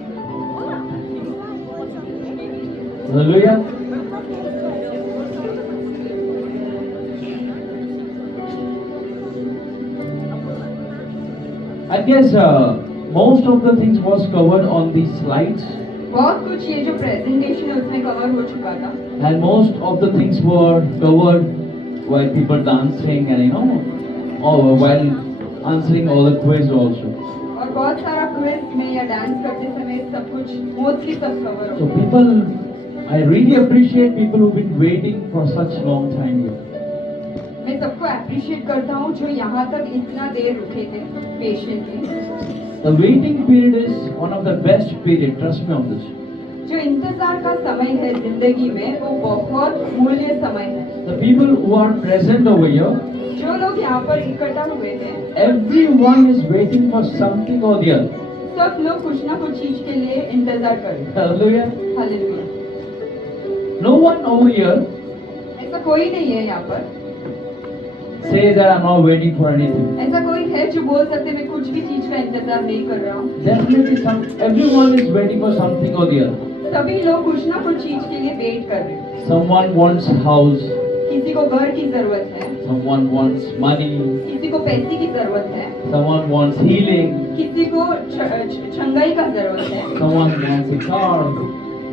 Hallelujah. I guess most of the things was covered on these slides, बहुत कुछ ये जो प्रेजेंटेशन है उसमें कवर हो चुका था and most of the things were covered while people dancing and or while answering all the quiz also. और बहुत सारा क्विज में या डांस करते समय सब कुछ मोस्टली सब कवर हो So people, I really appreciate people who've been waiting for such long time here. मैं सबको अप्रिशिएट करता हूँ जो यहाँ तक इतना देर रुके थे patiently The waiting period is one of the best period. Trust me on this. जो इंतजार का समय है जिंदगी में वो बहुत मूल्य समय है The people who are present over here, जो लोग यहाँ पर इकट्ठा हुए थे everyone is waiting for something or the other. सब लोग कुछ ना कुछ चीज के लिए इंतजार कर रहे हैं Hallelujah. Hallelujah No one over here ऐसा कोई नहीं है यहाँ पर says that I'm not waiting for anything. ऐसा कोई है जो बोल सकते मैं कुछ भी चीज का इंतजार नहीं कर रहा हूँ Definitely everyone is waiting for something or the other. सभी लोग कुछ ना कुछ चीज के लिए वेट कर रहे हैं Someone wants a house, किसी को घर की जरूरत है someone wants money, किसी को पैसे की जरूरत है someone wants healing, किसी को छंगाई का जरूरत है someone wants a car,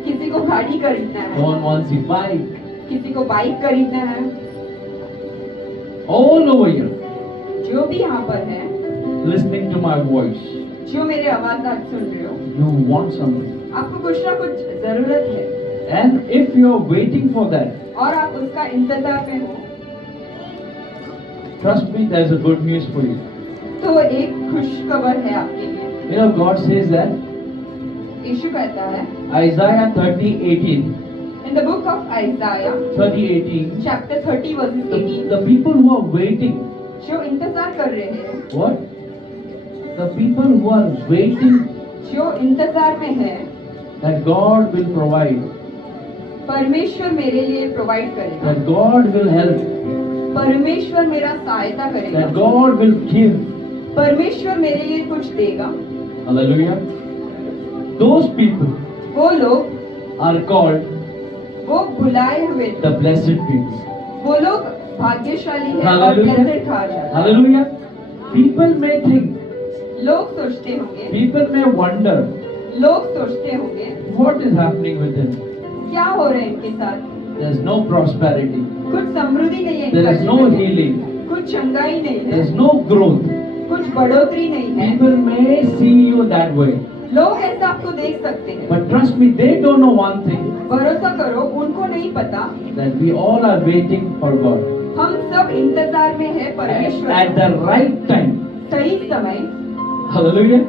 किसी को गाड़ी खरीदना है someone wants a bike. किसी को बाइक खरीदना है All over here, जो भी यहाँ पर है listening to my voice, जो मेरे आवाज आज सुन रहे हो you want something. आपको कुछ ना कुछ जरूरत है And if you're waiting for that, और आप उसका इंतजार में हो trust me, there's a good news for you. तो एक खुशखबर है आपके लिए God says that, यीशु कहता है Isaiah 30:18, in the book of Isaiah 30:18, chapter 30 verses 18 the people who are waiting, जो इंतजार कर रहे हैं what? The people who are waiting जो इंतजार में है that God will provide, परमेश्वर मेरे लिए प्रोवाइड करेगा that God will help, परमेश्वर मेरा सहायता करेगा that God will give. परमेश्वर मेरे लिए कुछ देगा Hallelujah. Those people वो लोग are called वो बुलाए हुए the blessed people. वो लोग भाग्यशाली है और Hallelujah. ब्लेसेड कहा जाता है Hallelujah. People may think, लोग सोचते होंगे people may wonder लोग सोचते होंगे what is happening with them. क्या हो रहा है इनके साथ There's no prosperity, कुछ समृद्धि नहीं है there इनका is no जीवन में। healing, कुछ चंगाई नहीं है there's no growth. कुछ बढ़ोतरी नहीं है People may see you that way, लोग ऐसा आपको देख सकते हैं but trust me, they don't know one thing, भरोसा करो उनको नहीं पता that we all are waiting for God. हम सब इंतजार में है परमेश्वर At the right time, सही समय hallelujah,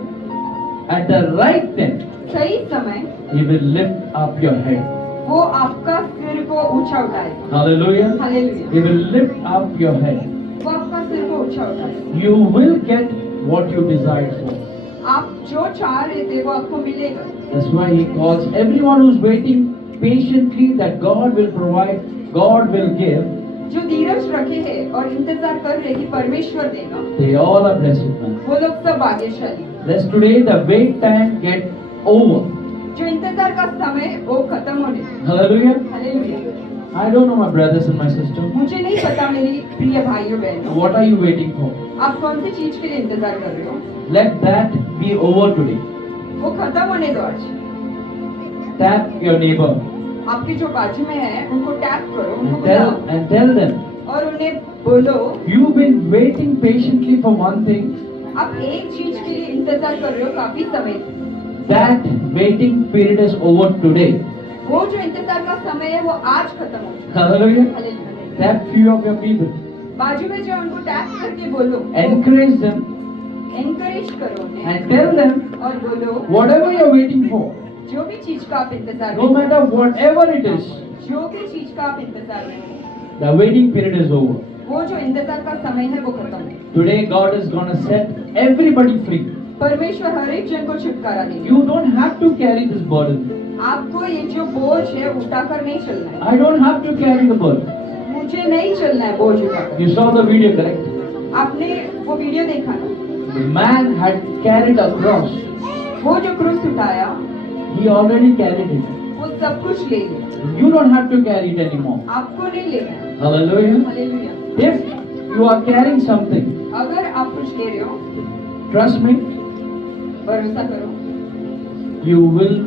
at the right time, सही समय He will lift up your head. वो आपका सिर को ऊंचा उठाएगा। Hallelujah. Hallelujah. He will lift up your head. वो आपका सिर को ऊंचा उठाएगा। You will get what you desired for. आप जो चाह रहे थे वो आपको मिलेगा। That's why he calls everyone who's waiting patiently that God will provide, God will give. जो धीरज रखे हैं और इंतजार कर रहे कि परमेश्वर देगा, They all are blessed, man. वो लोग सब भाग्यशाली। Let's today the wait time get over. जो इंतजार का समय वो खत्म होने। Hallelujah. Hallelujah. I don't know, my brothers and my sisters. मुझे नहीं पता मेरी प्रिय भाइयों बहनों, What are you waiting for? आप कौन सी चीज के लिए इंतजार कर रहे हो? Let that be over today. वो खत्म होने दो आज। Tap your neighbor आपके जो बाजू में है उनको टैप करो, उनको and बुलाओ tell them, और उन्हें बोलो, you've been waiting patiently for one thing. आप एक चीज के लिए इंतजार कर रहे हो काफी समय से। That waiting period is over today. वो जो इंतजार का समय है वो आज खत्म हो चुका Hallelujah. है। Hallelujah. Tap few of your people. बाजू में जो उनको टैप करके बोलो, Encourage them एनकरेज करो उन्हें and tell them और बोलो, whatever you're waiting for, जो भी चीज का आप इंतजार no matter whatever it is, जो भी चीज का आप इंतजार में हो, the waiting period is over. वो जो इंतजार का समय है वो खत्म है। Today God is going to set everybody free. परमेश्वर हर एक जन को छुटकारा देगा। You don't have to carry this burden. आपको ये जो बोझ है उठाकर नहीं चलना है। I don't have to carry the burden. मुझे नहीं चलना है बोझ उठाकर। You saw the video, correct? आपने वो वीडियो देखा ना? The man had carried a cross. वो जो क्रूस उठाया He already carried it. वो सब कुछ ले लिया। You don't have to carry it anymore. आपको नहीं लेना है। Hallelujah. Hallelujah. If you are carrying something, अगर आप कुछ ले रहे हो, trust me, भरोसा करो, you will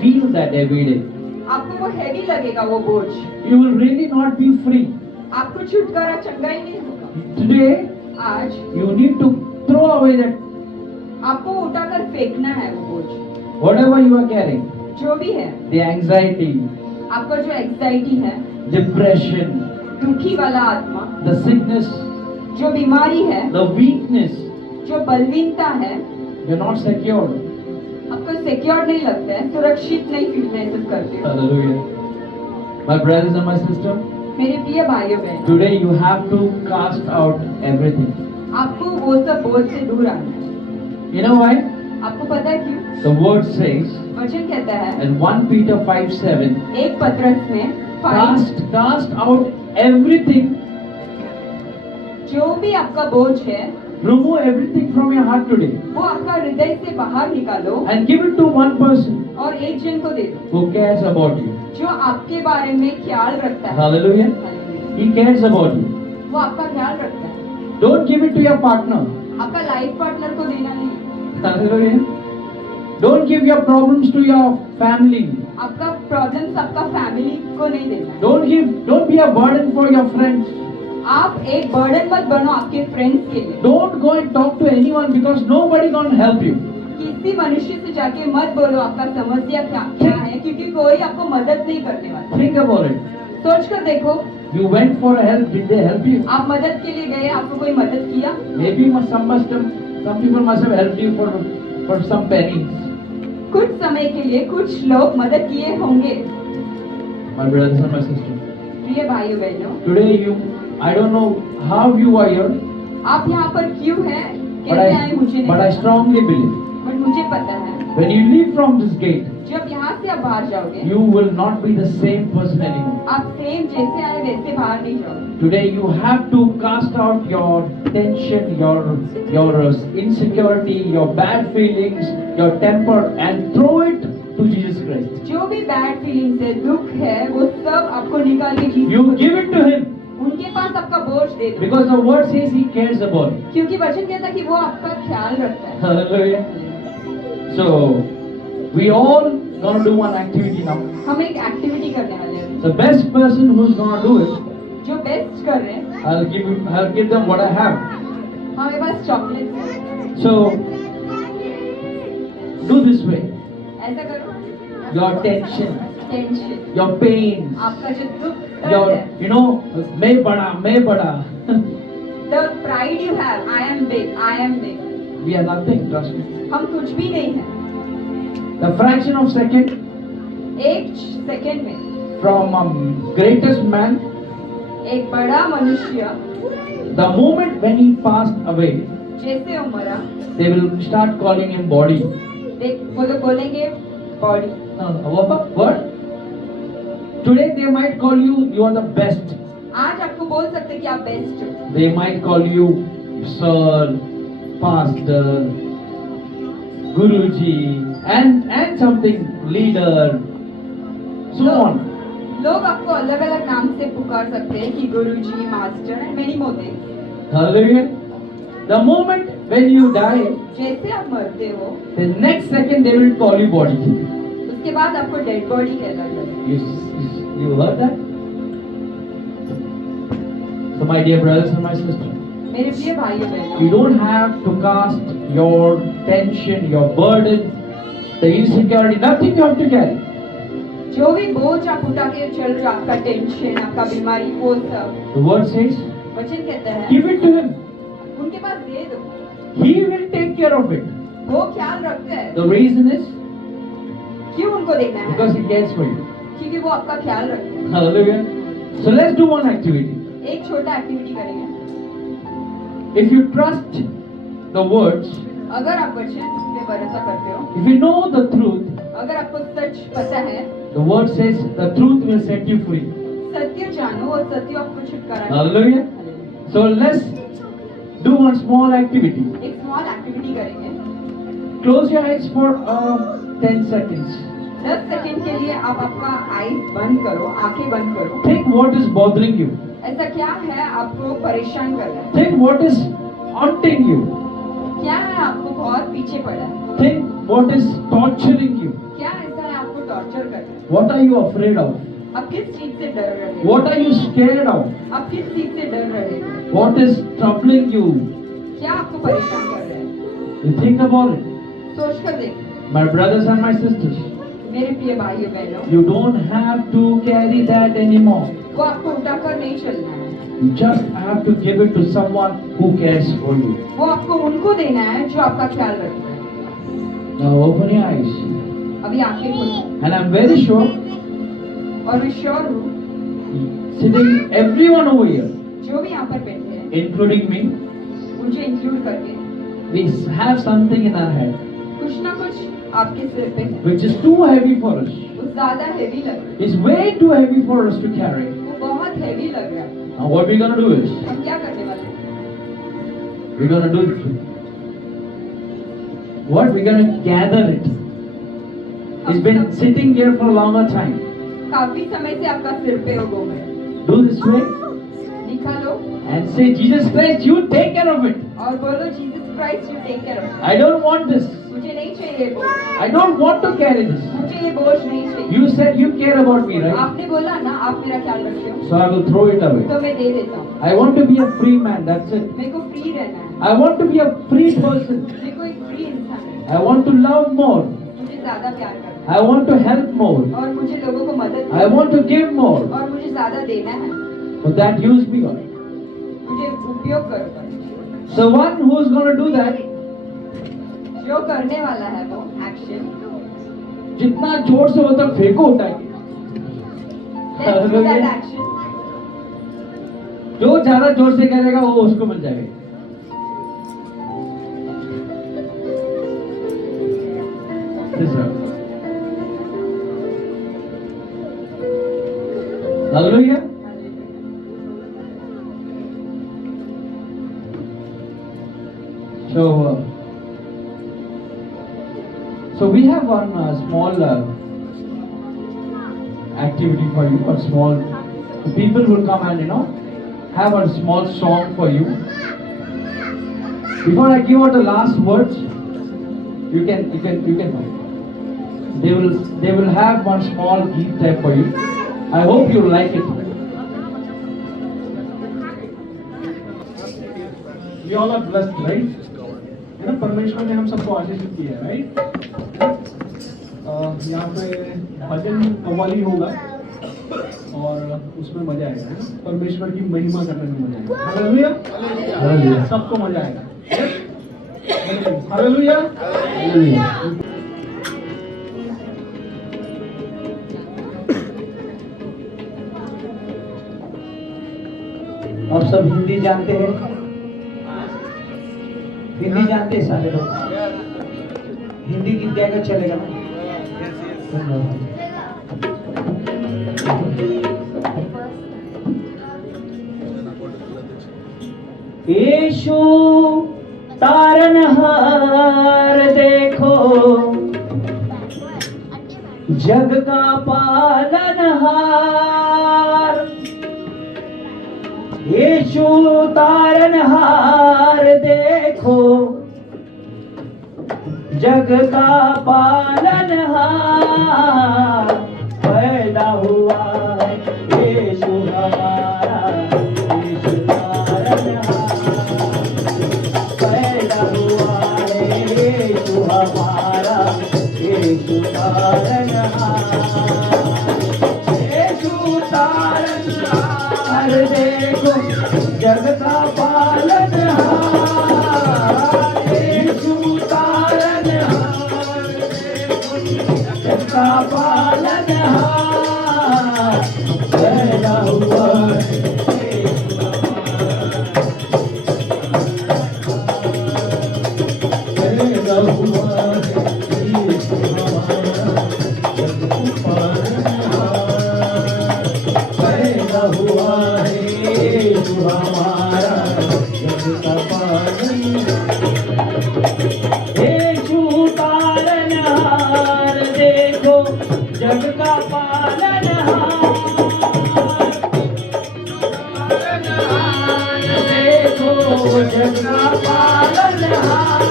feel that every day. आपको वो हैवी लगेगा वो बोझ। You will really not be free. आपको छुटकारा चंगा ही नहीं होगा। Today, आज you need to throw away that आपको उठाकर फेंकना है वो बोझ, whatever you are carrying, जो भी है। the anxiety, आपका जो एंजाइटी है, depression, दुखी वाला आत्मा, the sickness, जो बीमारी है, the weakness, जो बलहीनता है, you're not secure. आपको सिक्योर नहीं लगता है, सुरक्षित नहीं फील महसूस करते हो। Hallelujah. My brothers and my sisters, मेरे प्रिय भाइयों बहनों, today you have to cast out everything. आपको वो सब बोझ से दूर आना है। You know why? आपको पता है क्यों? The word says वचन कहता है in 1 Peter 5:7, एक पत्रस में cast out everything, जो भी आपका बोझ है remove everything from your heart today वो आपका हृदय से बाहर निकालो and give it to one person और एक जन को दे दो who cares about you. जो आपके बारे में ख्याल रखता है। Hallelujah. Hallelujah. He cares about you. वो आपका ख्याल रखता है। Don't give it to your partner. आपका लाइफ पार्टनर को देना नहीं। Hallelujah. Don't give your problems to your family. आपका प्रॉब्लम्स आपका फैमिली को नहीं देना है। Don't be a burden for your friends. आप एक बर्डन मत बनो आपके फ्रेंड्स के लिए। Don't go and talk to anyone because nobody gonna help you. किसी मनुष्य से जाके मत बोलो आपका समस्या क्या है, क्योंकि कोई आपको मदद नहीं करने वाला। Think about it. सोच कर देखो, You went for help. Did they help you? आप मदद के लिए गए, आपको कोई मदद किया? Maybe some people must have helped you for some pennies. कुछ समय के लिए कुछ लोग मदद किए होंगे। My brothers and my sisters. प्रिय भाइयों बहनों, Today I don't know how you are here, आप यहाँ पर क्यों हैं, but कैसे आए मुझे I नहीं, strongly believe बट मुझे पता है when you leave from this gate, जब यहाँ से आप बाहर जाओगे, you will not be the same person anymore. आप सेम जैसे आए वैसे बाहर नहीं जाओगे। Today you have to cast out your tension, your insecurity, your bad feelings, your temper, and throw it to Jesus Christ. जो भी बैड फीलिंग्स है, दुख है, वो सब आपको निकाल के जीसस You को दे give it to Him दो। उनके पास आपका बोझ दे दो, because the Word says He cares about you. क्योंकि वचन कहता है कि वो आपका ख्याल रखता है। Hallelujah. So we all gonna do one activity now. हम एक एक्टिविटी करने वाले हैं। The best person who's gonna do it, जो बेस्ट कर रहे हैं, I'll give them what I have. हमारे पास चॉकलेट है। So do this way. ऐसा करो, Your tension, tension, your pain, आपका जो दुख दर्द your है, मैं बड़ा. the pride you have, I am big, We are nothing, trust me. हम कुछ भी नहीं है। The fraction of second, एक सेकंड में from greatest man, एक बड़ा मनुष्य the moment when he passed away, जैसे वो मरा, they will start calling him body. वो लोग बोलेंगे body. What? Today they might call you are the best. आज आपको बोल सकते हैं कि आप बेस्ट हो. They might call you sir, pastor, guruji, and something leader, so on. लोग आपको अलग अलग नाम से पुकार सकते हैं कि Guruji, master and many more things. Hallelujah. The moment when you die, जैसे आप मरते हो, the next second they will call you body. उसके बाद आपको डेड बॉडी कहलाता है. You heard that? So my dear brothers and my sisters, मेरे प्रिय भाइयों बहनों, you don't have to cast your tension, your burden, the insecurity, nothing you have to carry. जो भी बोझ आप उठा के चल रहे हो, आपका टेंशन, आपका बीमारी, वो सब The word says, वचन कहता है give it to him. उनके पास दे दो, He will take care of it. वो ख्याल रखते हैं. The reason is क्यों उनको देना है? because he cares for you. क्योंकि वो आपका ख्याल रखते हैं. Hallelujah. So let's do one activity. एक छोटा एक्टिविटी करेंगे. If you trust the words, अगर आप वचन पे भरोसा करते हो, if you know the truth, अगर आपको सच पता है, the word says the truth will set you free. सत्य जानो और सत्य आपको छुटकारा देगा. Hallelujah. So let's do one small activity. एक स्मॉल एक्टिविटी करेंगे. Close your eyes for 10 seconds. 10 second के लिए आप आपका आईज बंद करो, आंखें बंद करो. Think what is bothering you. ऐसा क्या है आपको परेशान कर रहा है? Think what is haunting you. क्या है आपको बहुत पीछे पड़ा है? Think what is torturing you. क्या ऐसा है आपको टॉर्चर कर रहा है? What are you afraid of? आप किस चीज से डर रहे हो? What are you scared of? आप किस चीज से डर रहे हो? What is troubling you? क्या आपको परेशान कर रहा है? You think about it. सोच कर देखो. My brothers and my sisters, मेरे प्रिय भाइयों बहनों, you don't have to carry that anymore. वो आपको उठाकर नहीं चलना है. You just have to give it to someone who cares for you. वो आपको उनको देना है जो आपका ख्याल रखते हैं. Now open your eyes. अभी आंखें खोलो. And I'm very sure, और मैं श्योर हूँ, sitting everyone over here, जो भी यहाँ पर बैठे हैं, including me, मुझे इंक्लूड करके, we have something in our head कुछ ना कुछ आपके सिर पे है. which is too heavy for us. वो ज्यादा हैवी लग रहा है. It's way too heavy for us to carry. वो बहुत हैवी लग रहा है. Now what we're gonna do is, हम क्या करने वाले हैं? we're gonna do what? We're gonna gather it. It's been sitting here for a longer time. काफी समय से आपका सिर पे हो गो है. Do this way निकालो and say, Jesus Christ, you take care of it. और बोलो, Jesus Christ you take care of. I don't want this. मुझे नहीं चाहिए ये बोझ. I don't want to carry this. मुझे ये बोझ नहीं चाहिए. You said you care about me, right? आपने बोला ना, आप मेरा ख्याल रखते हो, So I will throw it away. तो मैं दे देता हूँ. I want to be a free man, that's it. मेरे को फ्री रहना है. I want to be a free person. मेरे को एक फ्री इंसान है. I want to love more. मुझे ज्यादा प्यार करना I want to help more. है और मुझे लोगों को मदद I करना है want to give more. और मुझे ज्यादा देना है. For that, use me, God. मुझे उपयोग करो. So one who is going to do that, जो करने वाला है वो एक्शन, जितना जोर से होता फेंको उठा के. let's do that action. जो ज्यादा जोर से करेगा वो उसको मिल जाएगा. This one. Hallelujah. So we have one small activity for you. A small people will come and have a small song for you. Before I give out the last words, you can. They will have one small gift there for you. I hope you like it. We all are blessed, right? है ना, परमेश्वर ने हम सबको आशीषित किया है, right? यहाँ पे भजन कव्वाली होगा और उसमें मजा आएगा, है ना? परमेश्वर की महिमा करने में मजा आएगा. हालेलुया, हालेलुया, सबको मजा आएगा. Hallelujah, hallelujah. सब हिंदी जानते हैं? हिंदी जानते हैं सारे लोग? हिंदी गीत गाएगा चलेगा ना? यीशु तारनहार देखो, जग का पालनहार। यीशु तारनहार देखो, जग का पालनहार। पैदा हुआ है यीशु हमारा, यीशु तारनहार। पैदा हुआ है यीशु हमारा, यीशु तारनहार। यीशु तारनहार देखो, जग का पालनहार। यीशु तारनहार देखो, जग का पालनहार। पैदा हुआ है जग का पालनहार। देखो जग का पालनहार।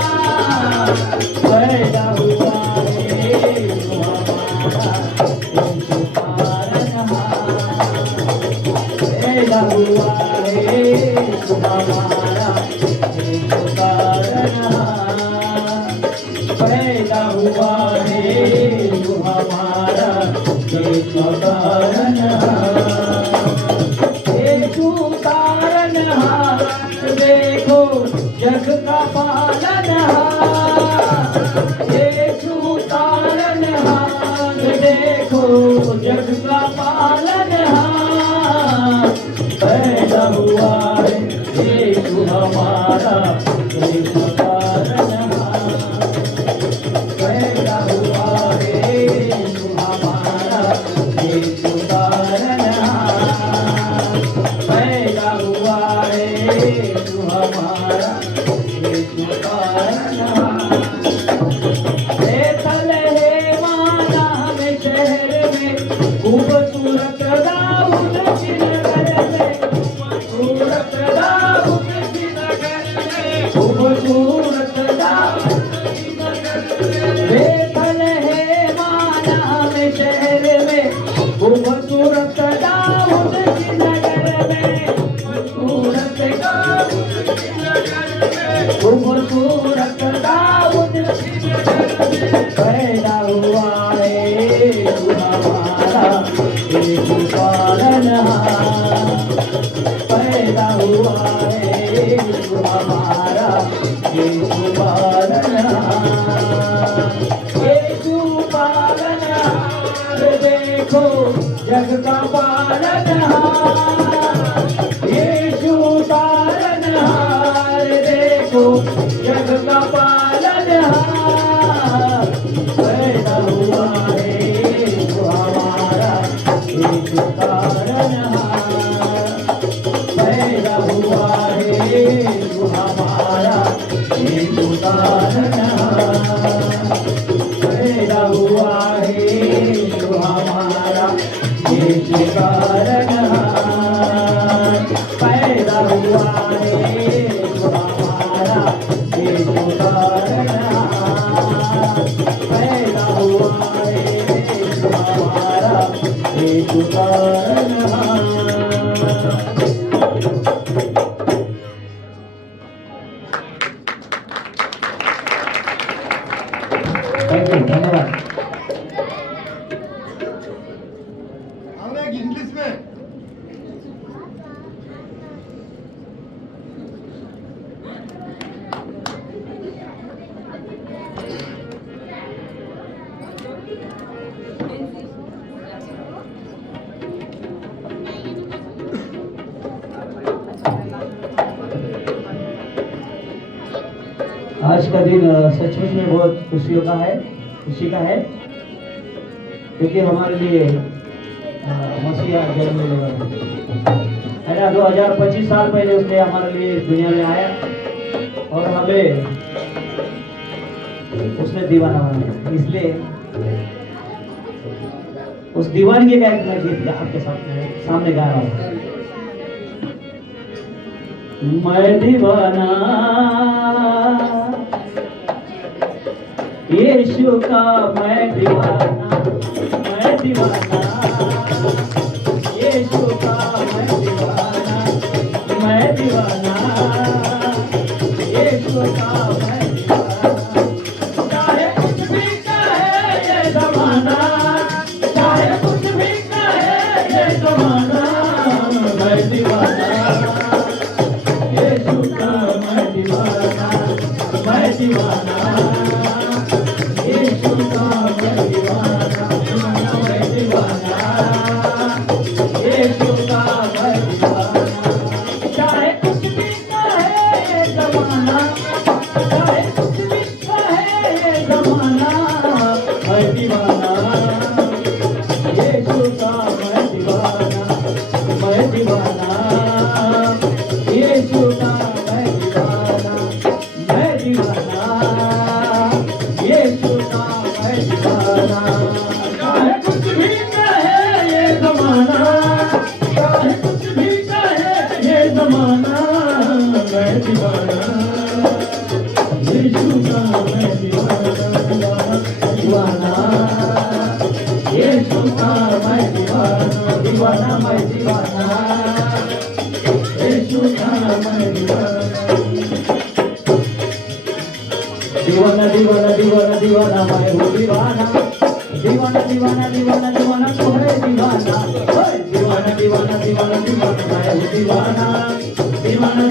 पैदा हुआ है यीशु हमारा, यीशु तारनहार। पैदा हुआ है यीशु हमारा, यीशु तारनहार। पैदा हुआ है यीशु हमारा, यीशु तारनहार। यीशु तारनहार देखो, जग का पालनहार। यीशु तारनहार देखो, जग का पालनहार। पैदा हुआ है यीशु हमारा, यीशु तारनहार। पैदा हुआ है यीशु हमारा, यीशु तारनहार। पैदा हुआ है यीशु हमारा, यीशु तारनहार। बेथलेहम नाम शहर में, खूबसूरत दाऊद की नगर में, खूबसूरत दाऊद की नगर में, खूबसूरत दाऊद की नगर में। बेथलेहम नाम शहर में, खूबसूरत दाऊद की नगर में, खूबसूरत दाऊद की नगर में, खूबसूरत दाऊद की नगर में। पैदा हुआ है यीशु हमारा, यीशु पालनहार। पैदा हुआ है यीशु हमारा, यीशु पालनहार। यीशु पालनहार देखो, जग का पालनहार। यीशु तारनहार देखो, जग का पालनहार। पैदा हुआ है यीशु हमारा, यीशु तारनहार। पैदा हुआ है यीशु हमारा, यीशु तारनहार। पैदा हुआ है यीशु हमारा, यीशु तारनहार। पैदा हुआ है यीशु हमारा, यीशु तारनहार। पैदा हुआ है यीशु हमारा, यीशु तारनहार। थैंक यू, धन्यवाद। इंग्लिश में आज का दिन सचमुच में बहुत खुशी का है क्योंकि हमारे लिए मसीहा जन्म लेगा है ना। 2025 साल पहले उसने हमारे लिए इस दुनिया में आया और हमें उसने दीवाना बनाया। इसलिए उस दीवानगी का एक मैं गीत आपके सामने गा रहा हूँ। मैं दीवाना यीशु का, मैं दीवाना यीशु का, मैं दीवाना यीशु का, मैं दीवाना। चाहे कुछ भी कहे ये जमाना, चाहे कुछ भी कहे ये जमाना, मैं दीवाना यीशु का, मैं दीवाना यीशु का, मैं दीवाना यीशु का, मैं दीवाना। चाहे कुछ भी कहे ये जमाना, चाहे कुछ भी कहे ये जमाना, मैं दीवाना यीशु का, मैं दीवाना यीशु का, मैं दीवाना यीशु का, मैं दीवाना। चाहे कुछ भी कहे ये जमाना, चाहे कुछ भी कहे ये जमाना, मैं दीवाना यीशु का, मैं दीवाना यीशु का, मैं दीवाना मैं दीवाना यीशु का, मैं दीवाना दीवाना दीवाना दीवाना मैं हूँ दीवाना दीवाना दीवाना दीवाना दीवाना तो है दीवाना दीवाना दीवाना दीवाना दीवाना मैं हूँ दीवाना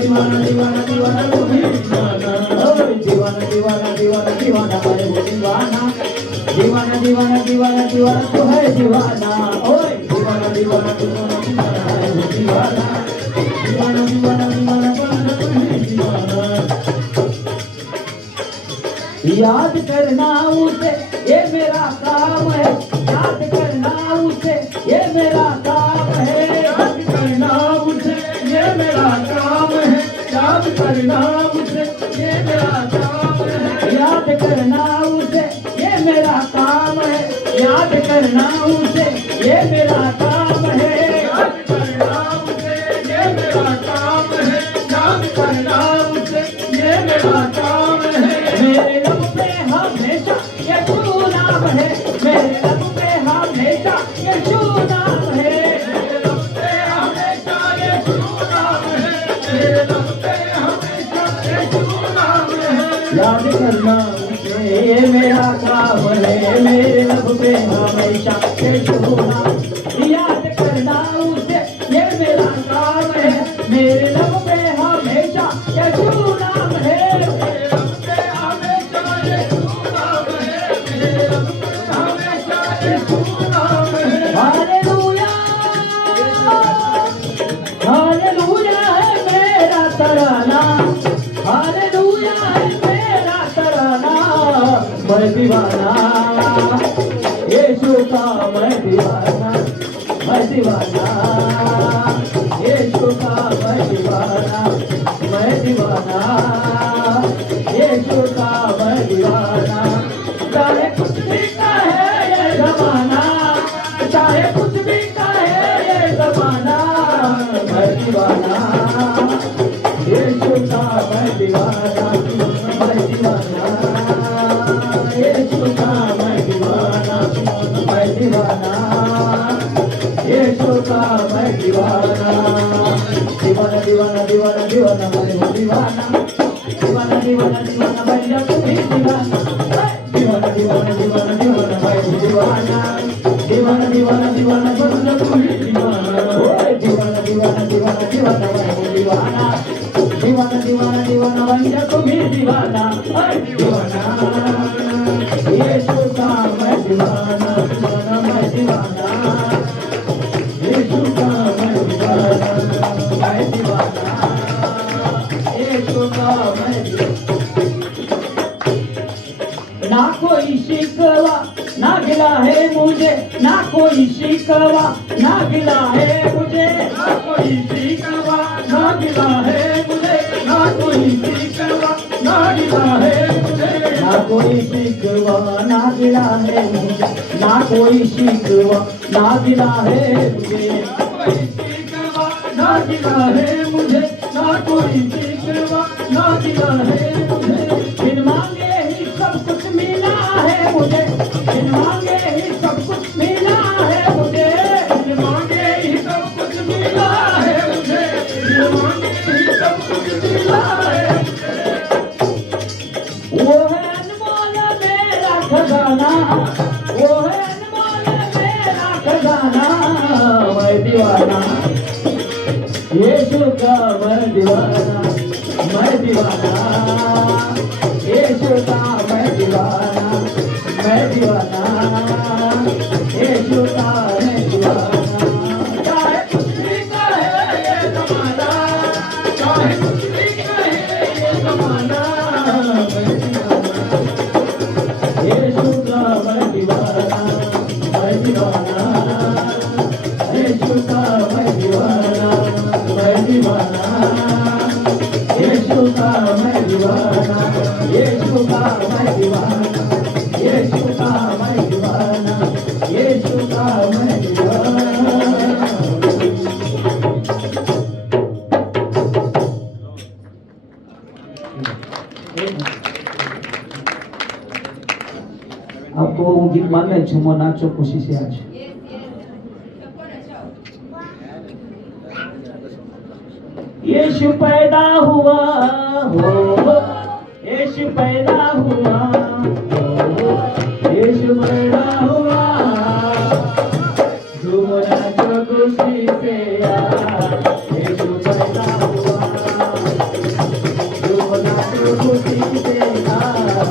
दीवाना दीवाना दीवाना दीवाना तो है दीवाना दीवाना दीवाना दीवाना दीवाना मैं हूँ दीवाना दीवाना दीवाना दीवाना दीवाना तो है दीवाना ओए दीवाना दीवाना दीवाना दीवाना मैं हूँ दीवाना दीवाना दीवाना दीवाना दीवाना तो है दीवाना। याद करना उसे ये मेरा काम है, याद करना उसे ये मेरा काम है, याद करना उसे ये मेरा काम है, याद करना उसे ये मेरा काम है, याद करना उसे ये मेरा काम है, याद करना उसे ये मेरा काम है, याद करना उसे ये मेरा काम है, याद करना उसे ये मेरा काम है। मेरे लब पे हमेशा यीशु नाम है, मेरे लब पे हमेशा यीशु नाम है, मेरे लब पे हमेशा यीशु नाम है, मेरे लब पे हमेशा यीशु नाम है। याद करना उसे ये मेरा काम है, मेरे लब पे हमेशा यीशु नाम, याद करना उसे ये मेरा काम है, मेरे लब पे हमेशा यीशु नाम है, मेरे लब पे हमेशा यीशु नाम है, मेरे लब पे हमेशा यीशु नाम है। हालेलुया हालेलुया है मेरा तराना, हालेलुया है मेरा तराना, मैं दीवाना यीशु का, मैं दीवाना यीशु का, मैं दीवाना यीशु का, मैं दीवाना। चाहे कुछ भी कहे ये जमाना, चाहे कुछ भी कहे ये जमाना, मैं दीवाना यीशु का, मैं दीवाना यीशु का, मैं दीवाना यीशु का, मैं दीवाना दीवाना दीवाना दीवाना दीवाना मैं हूँ दीवाना दीवाना दीवाना दीवाना बन जा तू भी दीवाना दीवाना दीवाना दीवाना दीवाना मैं हूँ दीवाना दीवाना दीवाना दीवाना बन जा तू भी दीवाना दीवाना दीवाना दीवाना दीवाना मैं हूँ दीवाना दीवाना दीवाना दीवाना बन जा तू भी दीवाना दीवाना यीशु का, मैं दीवाना दीवाना मैं दीवाना यीशु का, मैं दीवाना यीशु का, मैं दीवाना ना कोई शिकवा ना गिला है मुझे, ना कोई शिकवा ना गिला है मुझे, ना कोई शिकवा ना गिला है मुझे, ना कोई शिकवा ना गिला है मुझे, ना कोई शिकवा ना गिला है मुझे, ना कोई शिकवा ना गिला है मुझे, ना गिला है मुझे, ना कोई शिकवा ना गिला है मुझे। बिन मांगे ही सब कुछ मिला है मुझे, बिन मांगे ही सब कुछ मिला है मुझे, बिन मांगे ही सब कुछ मिला है मुझे, बिन मांगे ही सब कुछ मिला है। वो है अनमोल मेरा खजाना, वो है अनमोल मेरा खजाना, मैं दीवाना यीशु का, मैं दीवाना, मैं दीवाना यीशु का, मैं दीवाना, मैं दीवाना यीशु का, मैं दीवाना। चाहे कुछ भी कहे ये ज़माना, चाहे कुछ भी कहे ये ज़माना, मैं दीवाना यीशु का, मैं दीवाना, मैं दीवाना यीशु का, मैं दीवाना, मैं दीवाना यीशु का, मैं दीवाना, यीशु का, मैं दीवाना, यीशु का, मैं दीवाना, यीशु का, मैं दीवाना। आपको वो गीत मानना है, झूमो नाचो खुशी से आज। यीशु पैदा हुआ हो, यीशु पैदा हुआ हो, यीशु पैदा हुआ, झूमो नाचो खुशी से आज, यीशु पैदा हुआ, झूमो नाचो खुशी से आज,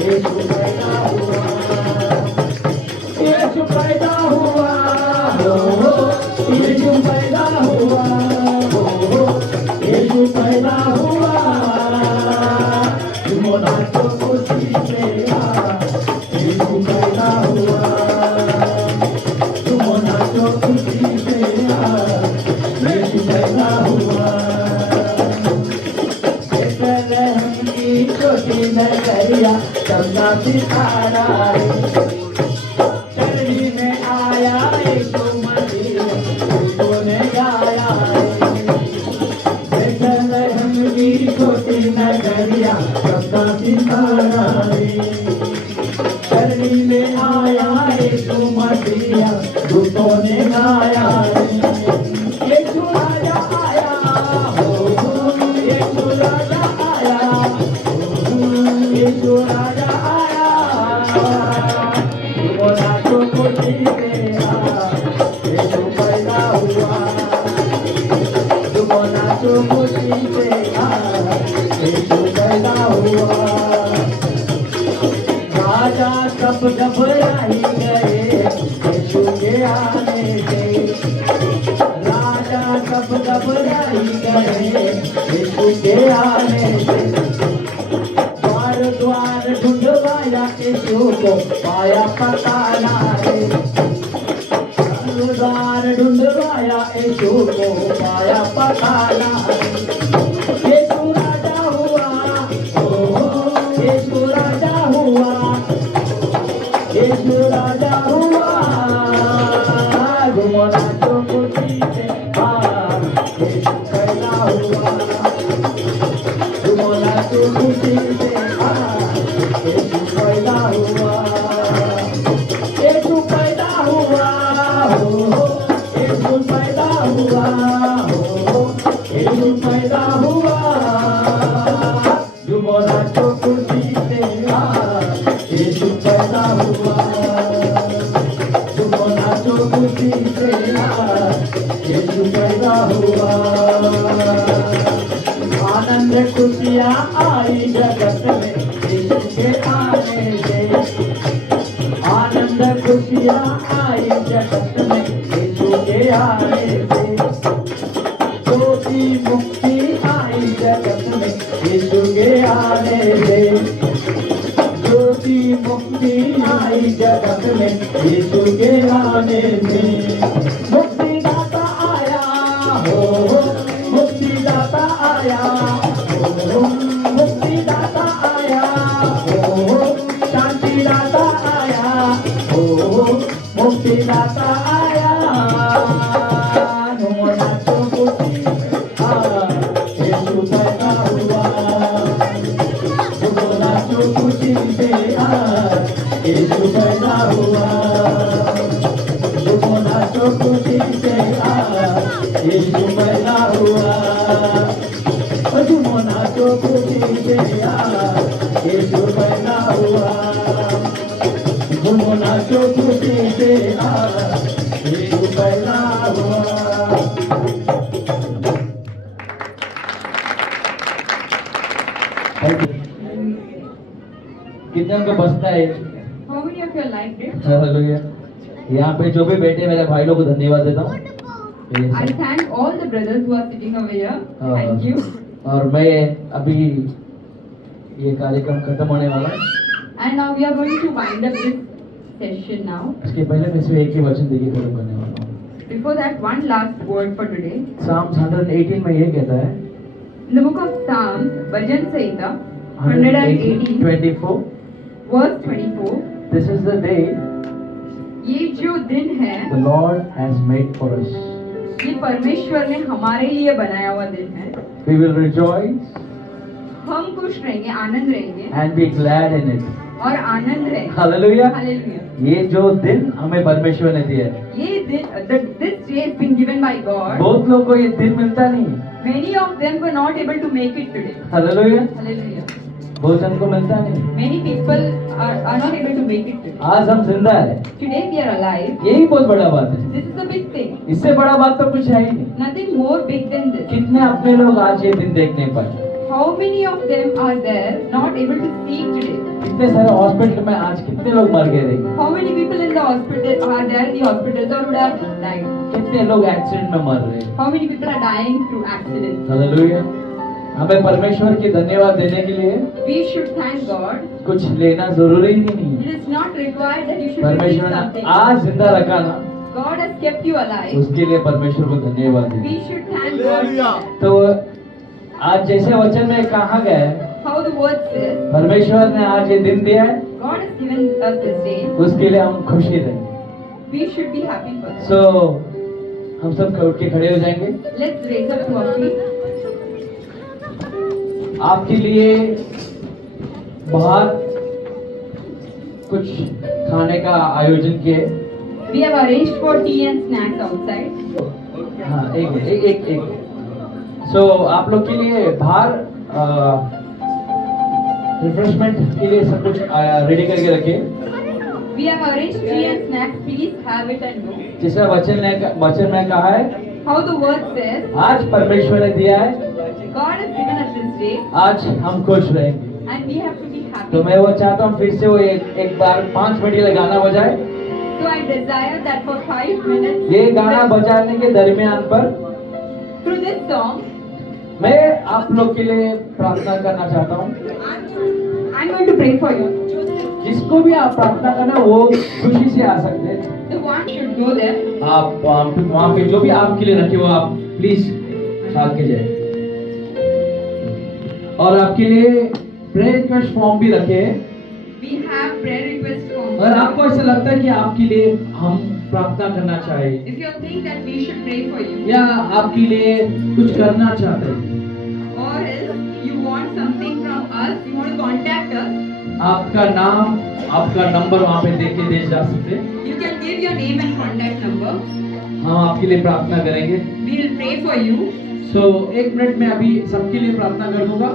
यीशु पैदा हुआ, यीशु पैदा हुआ हो, यीशु पैदा हुआ हो, यीशु पैदा हुआ, झूमो नाचो खुशी से आज, यीशु पैदा हुआ, झूमो नाचो खुशी से आज, यीशु पैदा हुआ। बेथलेहम की छोटी नगरिया चमका सितारा है, चरनी में आया यीशु मसीह, उसको ने गाया है। बेथलेहम की छोटी नगरिया चमका सितारा है, चरनी में आया यीशु मसीह, उसको ने गाया है। यीशु राजा आया हो, यीशु राजा आया हो, यीशु राजा आया, झूमो नाचो खुशी से आज, यीशु पैदा हुआ, झूमो नाचो खुशी से आज, यीशु पैदा हुआ। राजा सब घबराई गए यीशु के आने से, राजा सब घबराई गए यीशु के आने से, द्वार द्वार ढूंढवाया यीशु को पाया पता ना है, द्वार ढूंढवाया यीशु को पाया पता ना है। यीशु राजा हुआ हो, यीशु राजा हुआ, यीशु राजा हुआ, झूमो नाचो खुशी से आज, यीशु पैदा हुआ, झूमो नाचो खुशी से आज, यीशु पैदा हुआ, यीशु पैदा हुआ हो, यीशु पैदा हुआ हो, यीशु पैदा हुआ, झूमो नाचो खुशी से आज, यीशु पैदा हुआ, झूमो नाचो खुशी से आज, यीशु पैदा हुआ। आनंद खुशियाँ आई जगत में यीशु के आने से, आनंद खुशियाँ आई जगत में यीशु के आने से, ज्योति मुक्ति आई जगत में यीशु के आने से, ज्योति मुक्ति आई जगत में यीशु के आने से। मुक्तिदाता आया हो, मुक्तिदाता आया हो, मुक्तिदाता आया हो, शांतिदाता आया हो, मुक्तिदाता आया। नो नाचो खुशी यीशु पैदा हुआ, नो नाचो खुशी से यीशु पैदा हुआ, नो नाचो खुशी से यीशु पैदा हुआ, नो नाचो खुशी से यीशु पैदा हुआ, नो नाचो खुशी से यीशु पैदा हुआ। कितने को बसता है? How many of you liked it? Hallelujah. यहाँ पे जो भी बैठे मेरे भाई लोग को धन्यवाद देता हूँ। I thank all the brothers who are sitting over here. Thank you. और मैं अभी ये कार्यक्रम खत्म होने वाला है। And now we are going to wind up this session now. इसके पहले मैं सिर्फ एक ही वचन देके खत्म करने वाला हूँ। Before that, one last word for today. Psalms 118 में ये कहता है, In the book of Psalms, Bhajan Sahita 118, 24, verse 24. This is the day ये जो दिन है, the Lord has made for us. ये परमेश्वर ने हमारे लिए बनाया हुआ दिन है। We will rejoice हम खुश रहेंगे, आनंद रहेंगे and be glad in it. और आनंद रहेंगे। हालेलुया। हालेलुया। ये जो दिन हमें परमेश्वर ने दिया है, ये दिन, this day has been given by God. बहुत लोगों को ये दिन मिलता नहीं। Many of them were not able to make it today. Hallelujah. Hallelujah. बहुत जन को मिलता नहीं। Many people are not able to make it today. आज हम जिंदा है, Today we are alive. यही बहुत बड़ा बात है। This is a big thing. इससे बड़ा बात तो कुछ है ही नहीं। Nothing more big than this. कितने अपने लोग आज ये दिन देख नहीं पाए? How many of them are there not able to see today? कितने सारे हॉस्पिटल में आज कितने लोग मर गए थे? How many people in the hospital are there in the hospitals or would have died? कितने लोग एक्सीडेंट में मर रहे हैं? How many people are dying through accidents? Hallelujah. हमें परमेश्वर की धन्यवाद देने के लिए We should thank God. कुछ लेना जरूरी ही नहीं It है। is not required that you should receive परमेश्वर ने something. आज जिंदा रखा ना, God has kept you alive. उसके लिए परमेश्वर को धन्यवाद We दें। should thank God. तो आज जैसे वचन में कहा गया है, How the word says, परमेश्वर ने आज ये दिन दिया है, God has given us this day. उसके लिए हम खुशी रहें। We should be happy for that. सो हम सब उठ के खड़े हो जाएंगे। Let's raise up to our feet. आपके लिए बाहर कुछ खाने का आयोजन किए। We have arranged for tea and snacks outside. हाँ, एक सो आप लोग के लिए बाहर रिफ्रेशमेंट के लिए सब कुछ रेडी करके रखे। We have arranged tea and snacks. Please have it and go. जैसा वचन में कहा है, How the word says, आज परमेश्वर ने दिया है, God has given us this day आज हम खुश रहेंगे। and we have to be happy. तो मैं वो चाहता हूँ फिर से वो एक बार 5 मिनट के लिए गाना बजाए। So I desire that for 5 minutes, ये गाना बजाने के दरमियान पर through this song, मैं आप लोग के लिए प्रार्थना करना चाहता हूँ। I'm going to pray for you. जिसको भी आप प्रार्थना करना वो खुशी से आ सकते हैं। The one should go there. आप वहाँ पे जो भी आपके लिए रखे हो आप प्लीज उठा के जाए। और आपके लिए प्रेयर रिक्वेस्ट फॉर्म भी रखे हैं। We have prayer request form. अगर आपको ऐसा लगता है कि आपके लिए हम प्रार्थना करना चाहे If you think that we should pray for you, या आपके लिए कुछ करना चाहते हैं, or else you want something from us, you want to contact us, आपका नाम आपका नंबर वहाँ पे देख के दे जा सकते हैं। you can give your name and contact number. हम आपके लिए प्रार्थना करेंगे। We will pray for you. So 1 minute में अभी सबके लिए प्रार्थना कर दूंगा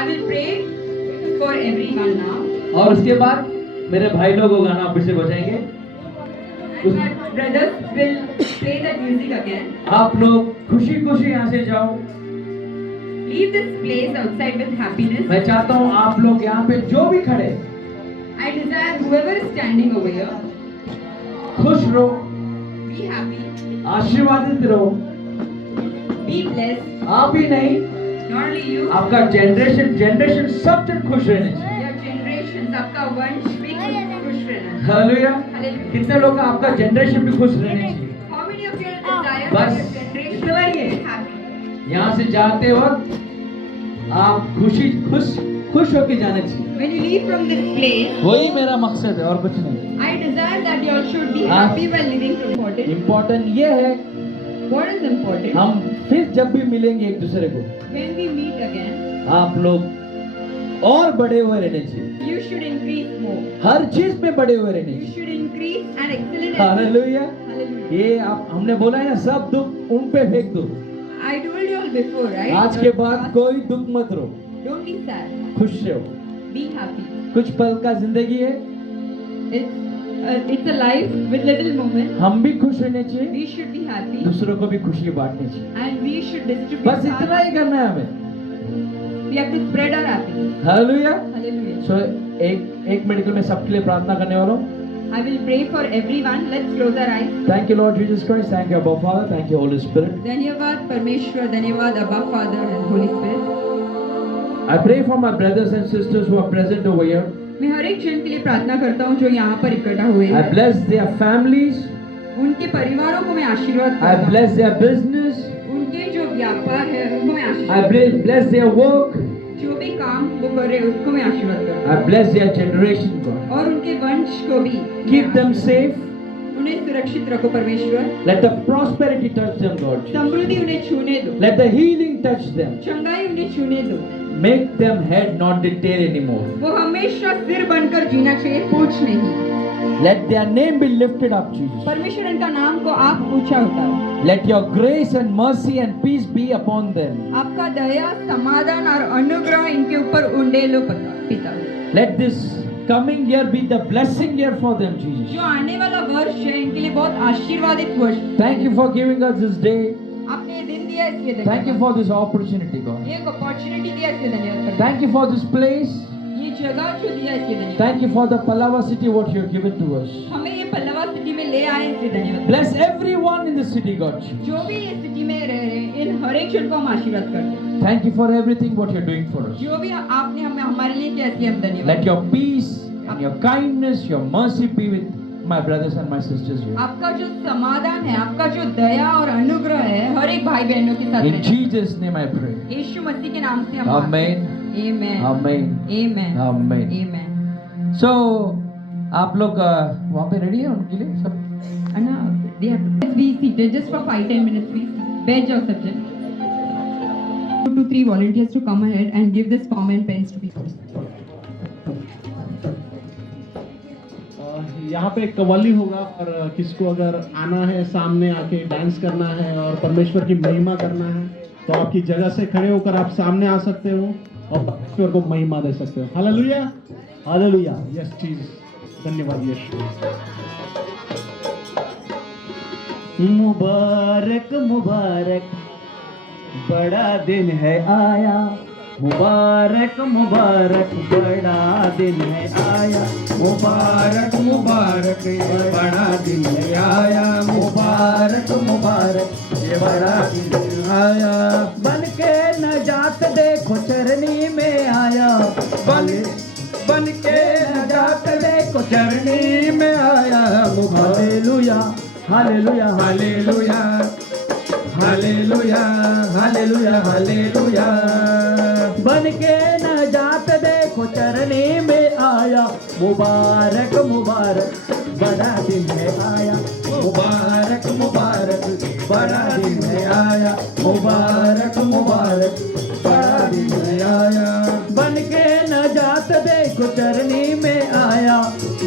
I will pray for everyone now. और उसके बाद मेरे भाई लोग वो गाना फिर से बजाएंगे। And my brothers will play that music again. आप लोग खुशी खुशी यहाँ से जाओ। Leave this place outside with happiness. मैं चाहता हूँ आप लोग यहाँ पे जो भी खड़े I desire whoever is standing over here, खुश रहो, be happy, आशीर्वादित रहो। be blessed. आप ही नहीं, Not only you, आपका जनरेशन सब जन खुश रहने चाहिए। your generations, आपका वंश भी हालेलुया। कितने लोग आपका जनरेशन भी खुश रहने चाहिए? How many of you desire बस that your generation इतना ही है। be happy? यहाँ से जाते वक्त आप खुश होके जाने चाहिए। When you leave from this place, वही मेरा मकसद है और कुछ नहीं। I desire that you all should be हाँ। happy while living from important. Important ये है What is important? हम फिर जब भी मिलेंगे एक दूसरे को, When we meet again, आप लोग और बड़े हुए रहने चाहिए। you should increase more. हर चीज में बड़े हुए रहने You चाहिए। should increase and excel in hallelujah. Hallelujah. ये आप हमने बोला है ना, सब दुख उन पे फेंक दो। I told you all before, right? आज के बाद कोई दुख मत रो, Don't be sad. खुश रहो। Be happy. कुछ पल का जिंदगी है, It's a life with little moments. हम भी खुश रहने चाहिए, We should be happy दूसरों को भी खुशी बांटनी चाहिए। and we should distribute. बस इतना ही करना है हमें। We have to spread our happiness. Hallelujah. Hallelujah. सो एक मिनट के लिए मैं सबके लिए प्रार्थना करने वाला हूँ। I will pray for everyone. Let's close our eyes. Thank you Lord Jesus Christ, thank you Abba Father, thank you Holy Spirit. धन्यवाद परमेश्वर, धन्यवाद Abba Father and Holy Spirit. I pray for my brothers and sisters who are present over here. मैं हर एक जन के लिए प्रार्थना करता हूँ जो यहाँ पर इकट्ठा हुए I हैं। bless their families, उनके परिवारों को मैं आशीर्वाद I करता हूँ। bless their business, उनके जो व्यापार है उनको मैं I आशीर्वाद, bless their work, जो भी काम वो कर रहे हैं उसको मैं आशीर्वाद करता I bless their generation God. हूँ और उनके वंश को भी Keep them safe, उन्हें सुरक्षित रखो परमेश्वर। let the prosperity touch them Lord. समृद्धि उन्हें छूने दो, Let the healing touch them. चंगाई उन्हें छूने दो। Make them head, not the tail anymore. वो हमेशा सिर बनकर जीना चाहिए, पूंछ नहीं। Let their name be lifted up, Jesus. परमेश्वर इनका नाम को आप ऊंचा उठाओ। Let your grace and mercy and peace be upon them. आपका दया, समाधान और अनुग्रह इनके ऊपर उंडेलो पिता। Let this coming year be the blessing year for them, Jesus. जो आने वाला वर्ष है इनके लिए बहुत आशीर्वादित वर्ष। Thank you for giving us this day. आपने ये दिन दिया इसलिए Thank you धन्यवाद। for this opportunity, God. ये एक अपॉर्चुनिटी दिया इसलिए धन्यवाद। Thank you for this place. ये जगह जो दिया इसलिए धन्यवाद। Thank you for the Pallava city, what you have given to us. हमें ये पल्लवा सिटी में ले आए इसलिए धन्यवाद। Bless everyone in the city, God. जो भी ये सिटी में रह रहे हैं इन हर एक जन को हम आशीर्वाद करते हैं। Thank you for everything what you're doing for us. जो भी आपने हमें हमारे लिए किया इसलिए हम धन्यवाद। Let your peace and your kindness, your mercy be with my brothers and my sisters here. आपका जो समाधान है, आपका जो दया और अनुग्रह है हर एक भाई बहनों के साथ In रहना। Jesus' name I pray. यीशु मसीह के नाम से हम Amen. Amen. Amen. Amen. Amen. Amen. So, आप लोग वहाँ पे रेडी हैं उनके लिए सब? Anna, they have to be seated just for 5-10 minutes, please. बैठ जाओ सब जन. 2 to 3 volunteers to come ahead and give this form and pens to people. यहाँ पे कव्वाली होगा और किसको अगर आना है सामने आके डांस करना है और परमेश्वर की महिमा करना है तो आपकी जगह से खड़े होकर आप सामने आ सकते हो और परमेश्वर को महिमा दे सकते हो। Hallelujah, hallelujah. यस जीसस, धन्यवाद यीशु। मुबारक मुबारक बड़ा दिन है आया, मुबारक मुबारक बड़ा दिन है आया, मुबारक मुबारक ये बड़ा दिन है आया, मुबारक मुबारक ये बड़ा दिन आया। बन के नजात देखो चरनी में आया, बन के नजात देखो चरनी में आया। Hallelujah hallelujah hallelujah hallelujah hallelujah hallelujah. बन के नजात देखो चरनी में आया, मुबारक मुबारक बड़ा दिन है आया, मुबारक मुबारक बड़ा दिन है आया, मुबारक मुबारक बड़ा दिन है आया। बन के नजात देखो चरनी में आया,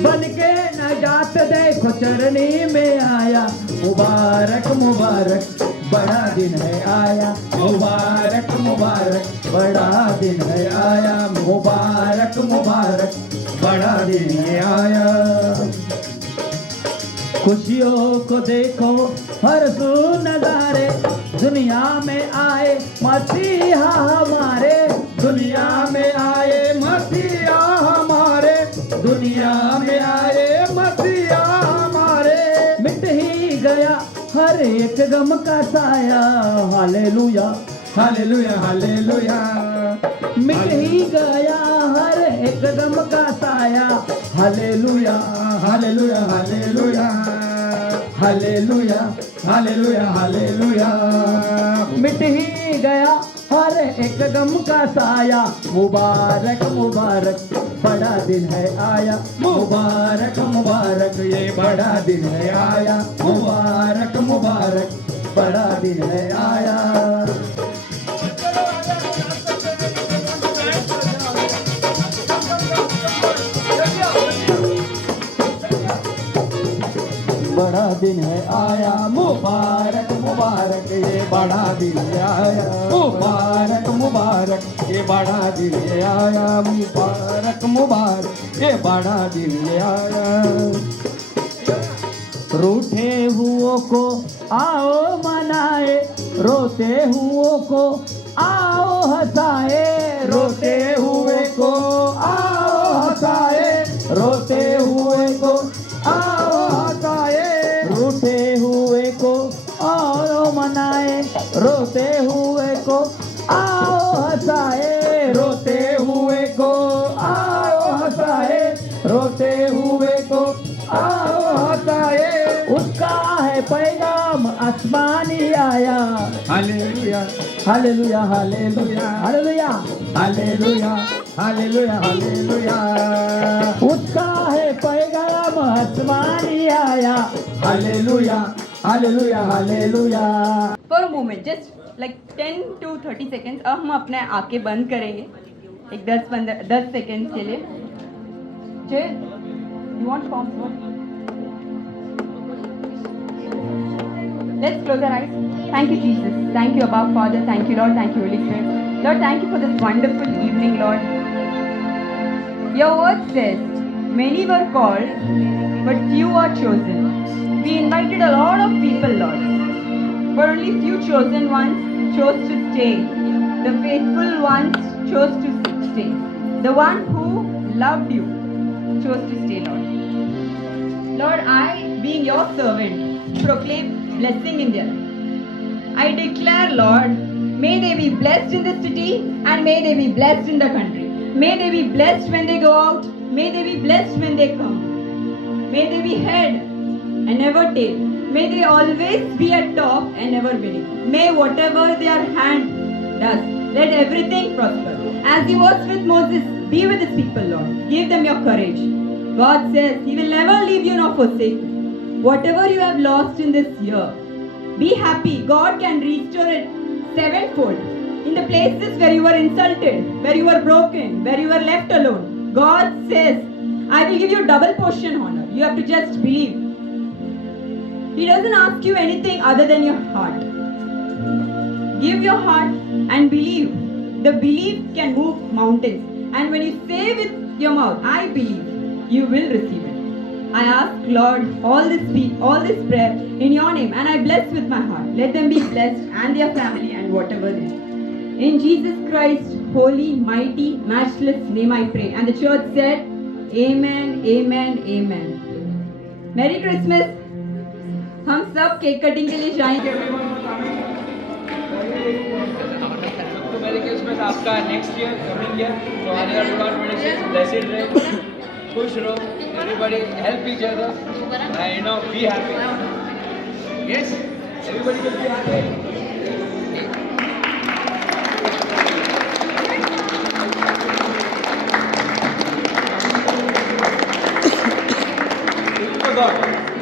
बन के नजात देखो चरनी में आया, मुबारक मुबारक बड़ा दिन है आया, मुबारक मुबारक बड़ा दिन है आया, मुबारक मुबारक बड़ा दिन है आया। खुशियों को देखो हर सू नजारे, दुनिया में आए मसीहा हमारे, दुनिया में आए मसीहा हमारे, दुनिया में आए मसीहा हमारे। मिट ही गया हर एक गम का साया, हालेलुया हालेलुया हालेलुया। मिट ही गया हर एक गम का साया, hallelujah hallelujah hallelujah hallelujah hallelujah hallelujah. मिट ही गया हर एक गम का साया, मुबारक मुबारक बड़ा दिन है आया, मुबारक मुबारक ये बड़ा दिन है आया, मुबारक मुबारक बड़ा दिन है आया। बड़ा दिन है आया, मुबारक मुबारक ये बड़ा दिन है आया, मुबारक मुबारक ये बड़ा दिन है आया, मुबारक मुबारक ये बड़ा दिन है आया। रूठे हुओं को आओ मनाए, रोते हुओं को आओ हंसाए, रोते हुए को आओ हंसाए, रोते हुए को आओ हंसाए, रूठे हुए को आओ मनाए, रोते हुए को आओ हंसाए, रोते हुए को आओ हंसाए, रोते हुए को आओ हंसाए। उसका है पैगाम आसमानी आया, hallelujah hallelujah hallelujah hallelujah hallelujah hallelujah hallelujah. उसका है पैगाम आसमानी आया, hallelujah hallelujah hallelujah. For a moment, just like 10 to 30 seconds, अब हम अपने आंखें बंद करेंगे एक 10 सेकेंड के लिए। जय, you want to come? Let's close our eyes. Thank you, Jesus. Thank you, Abba Father. Thank you, Lord. Thank you, Holy Spirit. Lord, thank you for this wonderful evening, Lord. Your word says, many were called, but few are chosen. We invited a lot of people, Lord, but only few chosen ones chose to stay. The faithful ones chose to stay. The one who loved you chose to stay, Lord. Lord, I, being your servant, proclaim blessing in their life. I declare, Lord, may they be blessed in the city and may they be blessed in the country. May they be blessed when they go out. May they be blessed when they come. May they be head and never tail. May they always be at top and never beneath. May whatever their hand does, let everything prosper. As He was with Moses, be with His people, Lord. Give them your courage. God says He will never leave you nor forsake you. Whatever you have lost in this year, be happy. God can restore it sevenfold. In the places where you were insulted, where you were broken, where you were left alone, God says, I will give you double portion honor. You have to just believe. He doesn't ask you anything other than your heart. Give your heart and believe. The belief can move mountains. And when you say with your mouth, I believe, you will receive it. I ask, Lord, all this prayer in your name, and I bless with my heart. Let them be blessed and their family and whatever they do. In Jesus Christ's holy, mighty, matchless name I pray. And the church said, Amen, Amen, Amen. Merry Christmas. हम सब cake cutting के लिए जाएंगे। तो मेरी Christmas आपका next year coming year तो all year 2026 blessed रहे, खुश रहो, everybody help each other and you know be happy. Yes, everybody will be happy. God.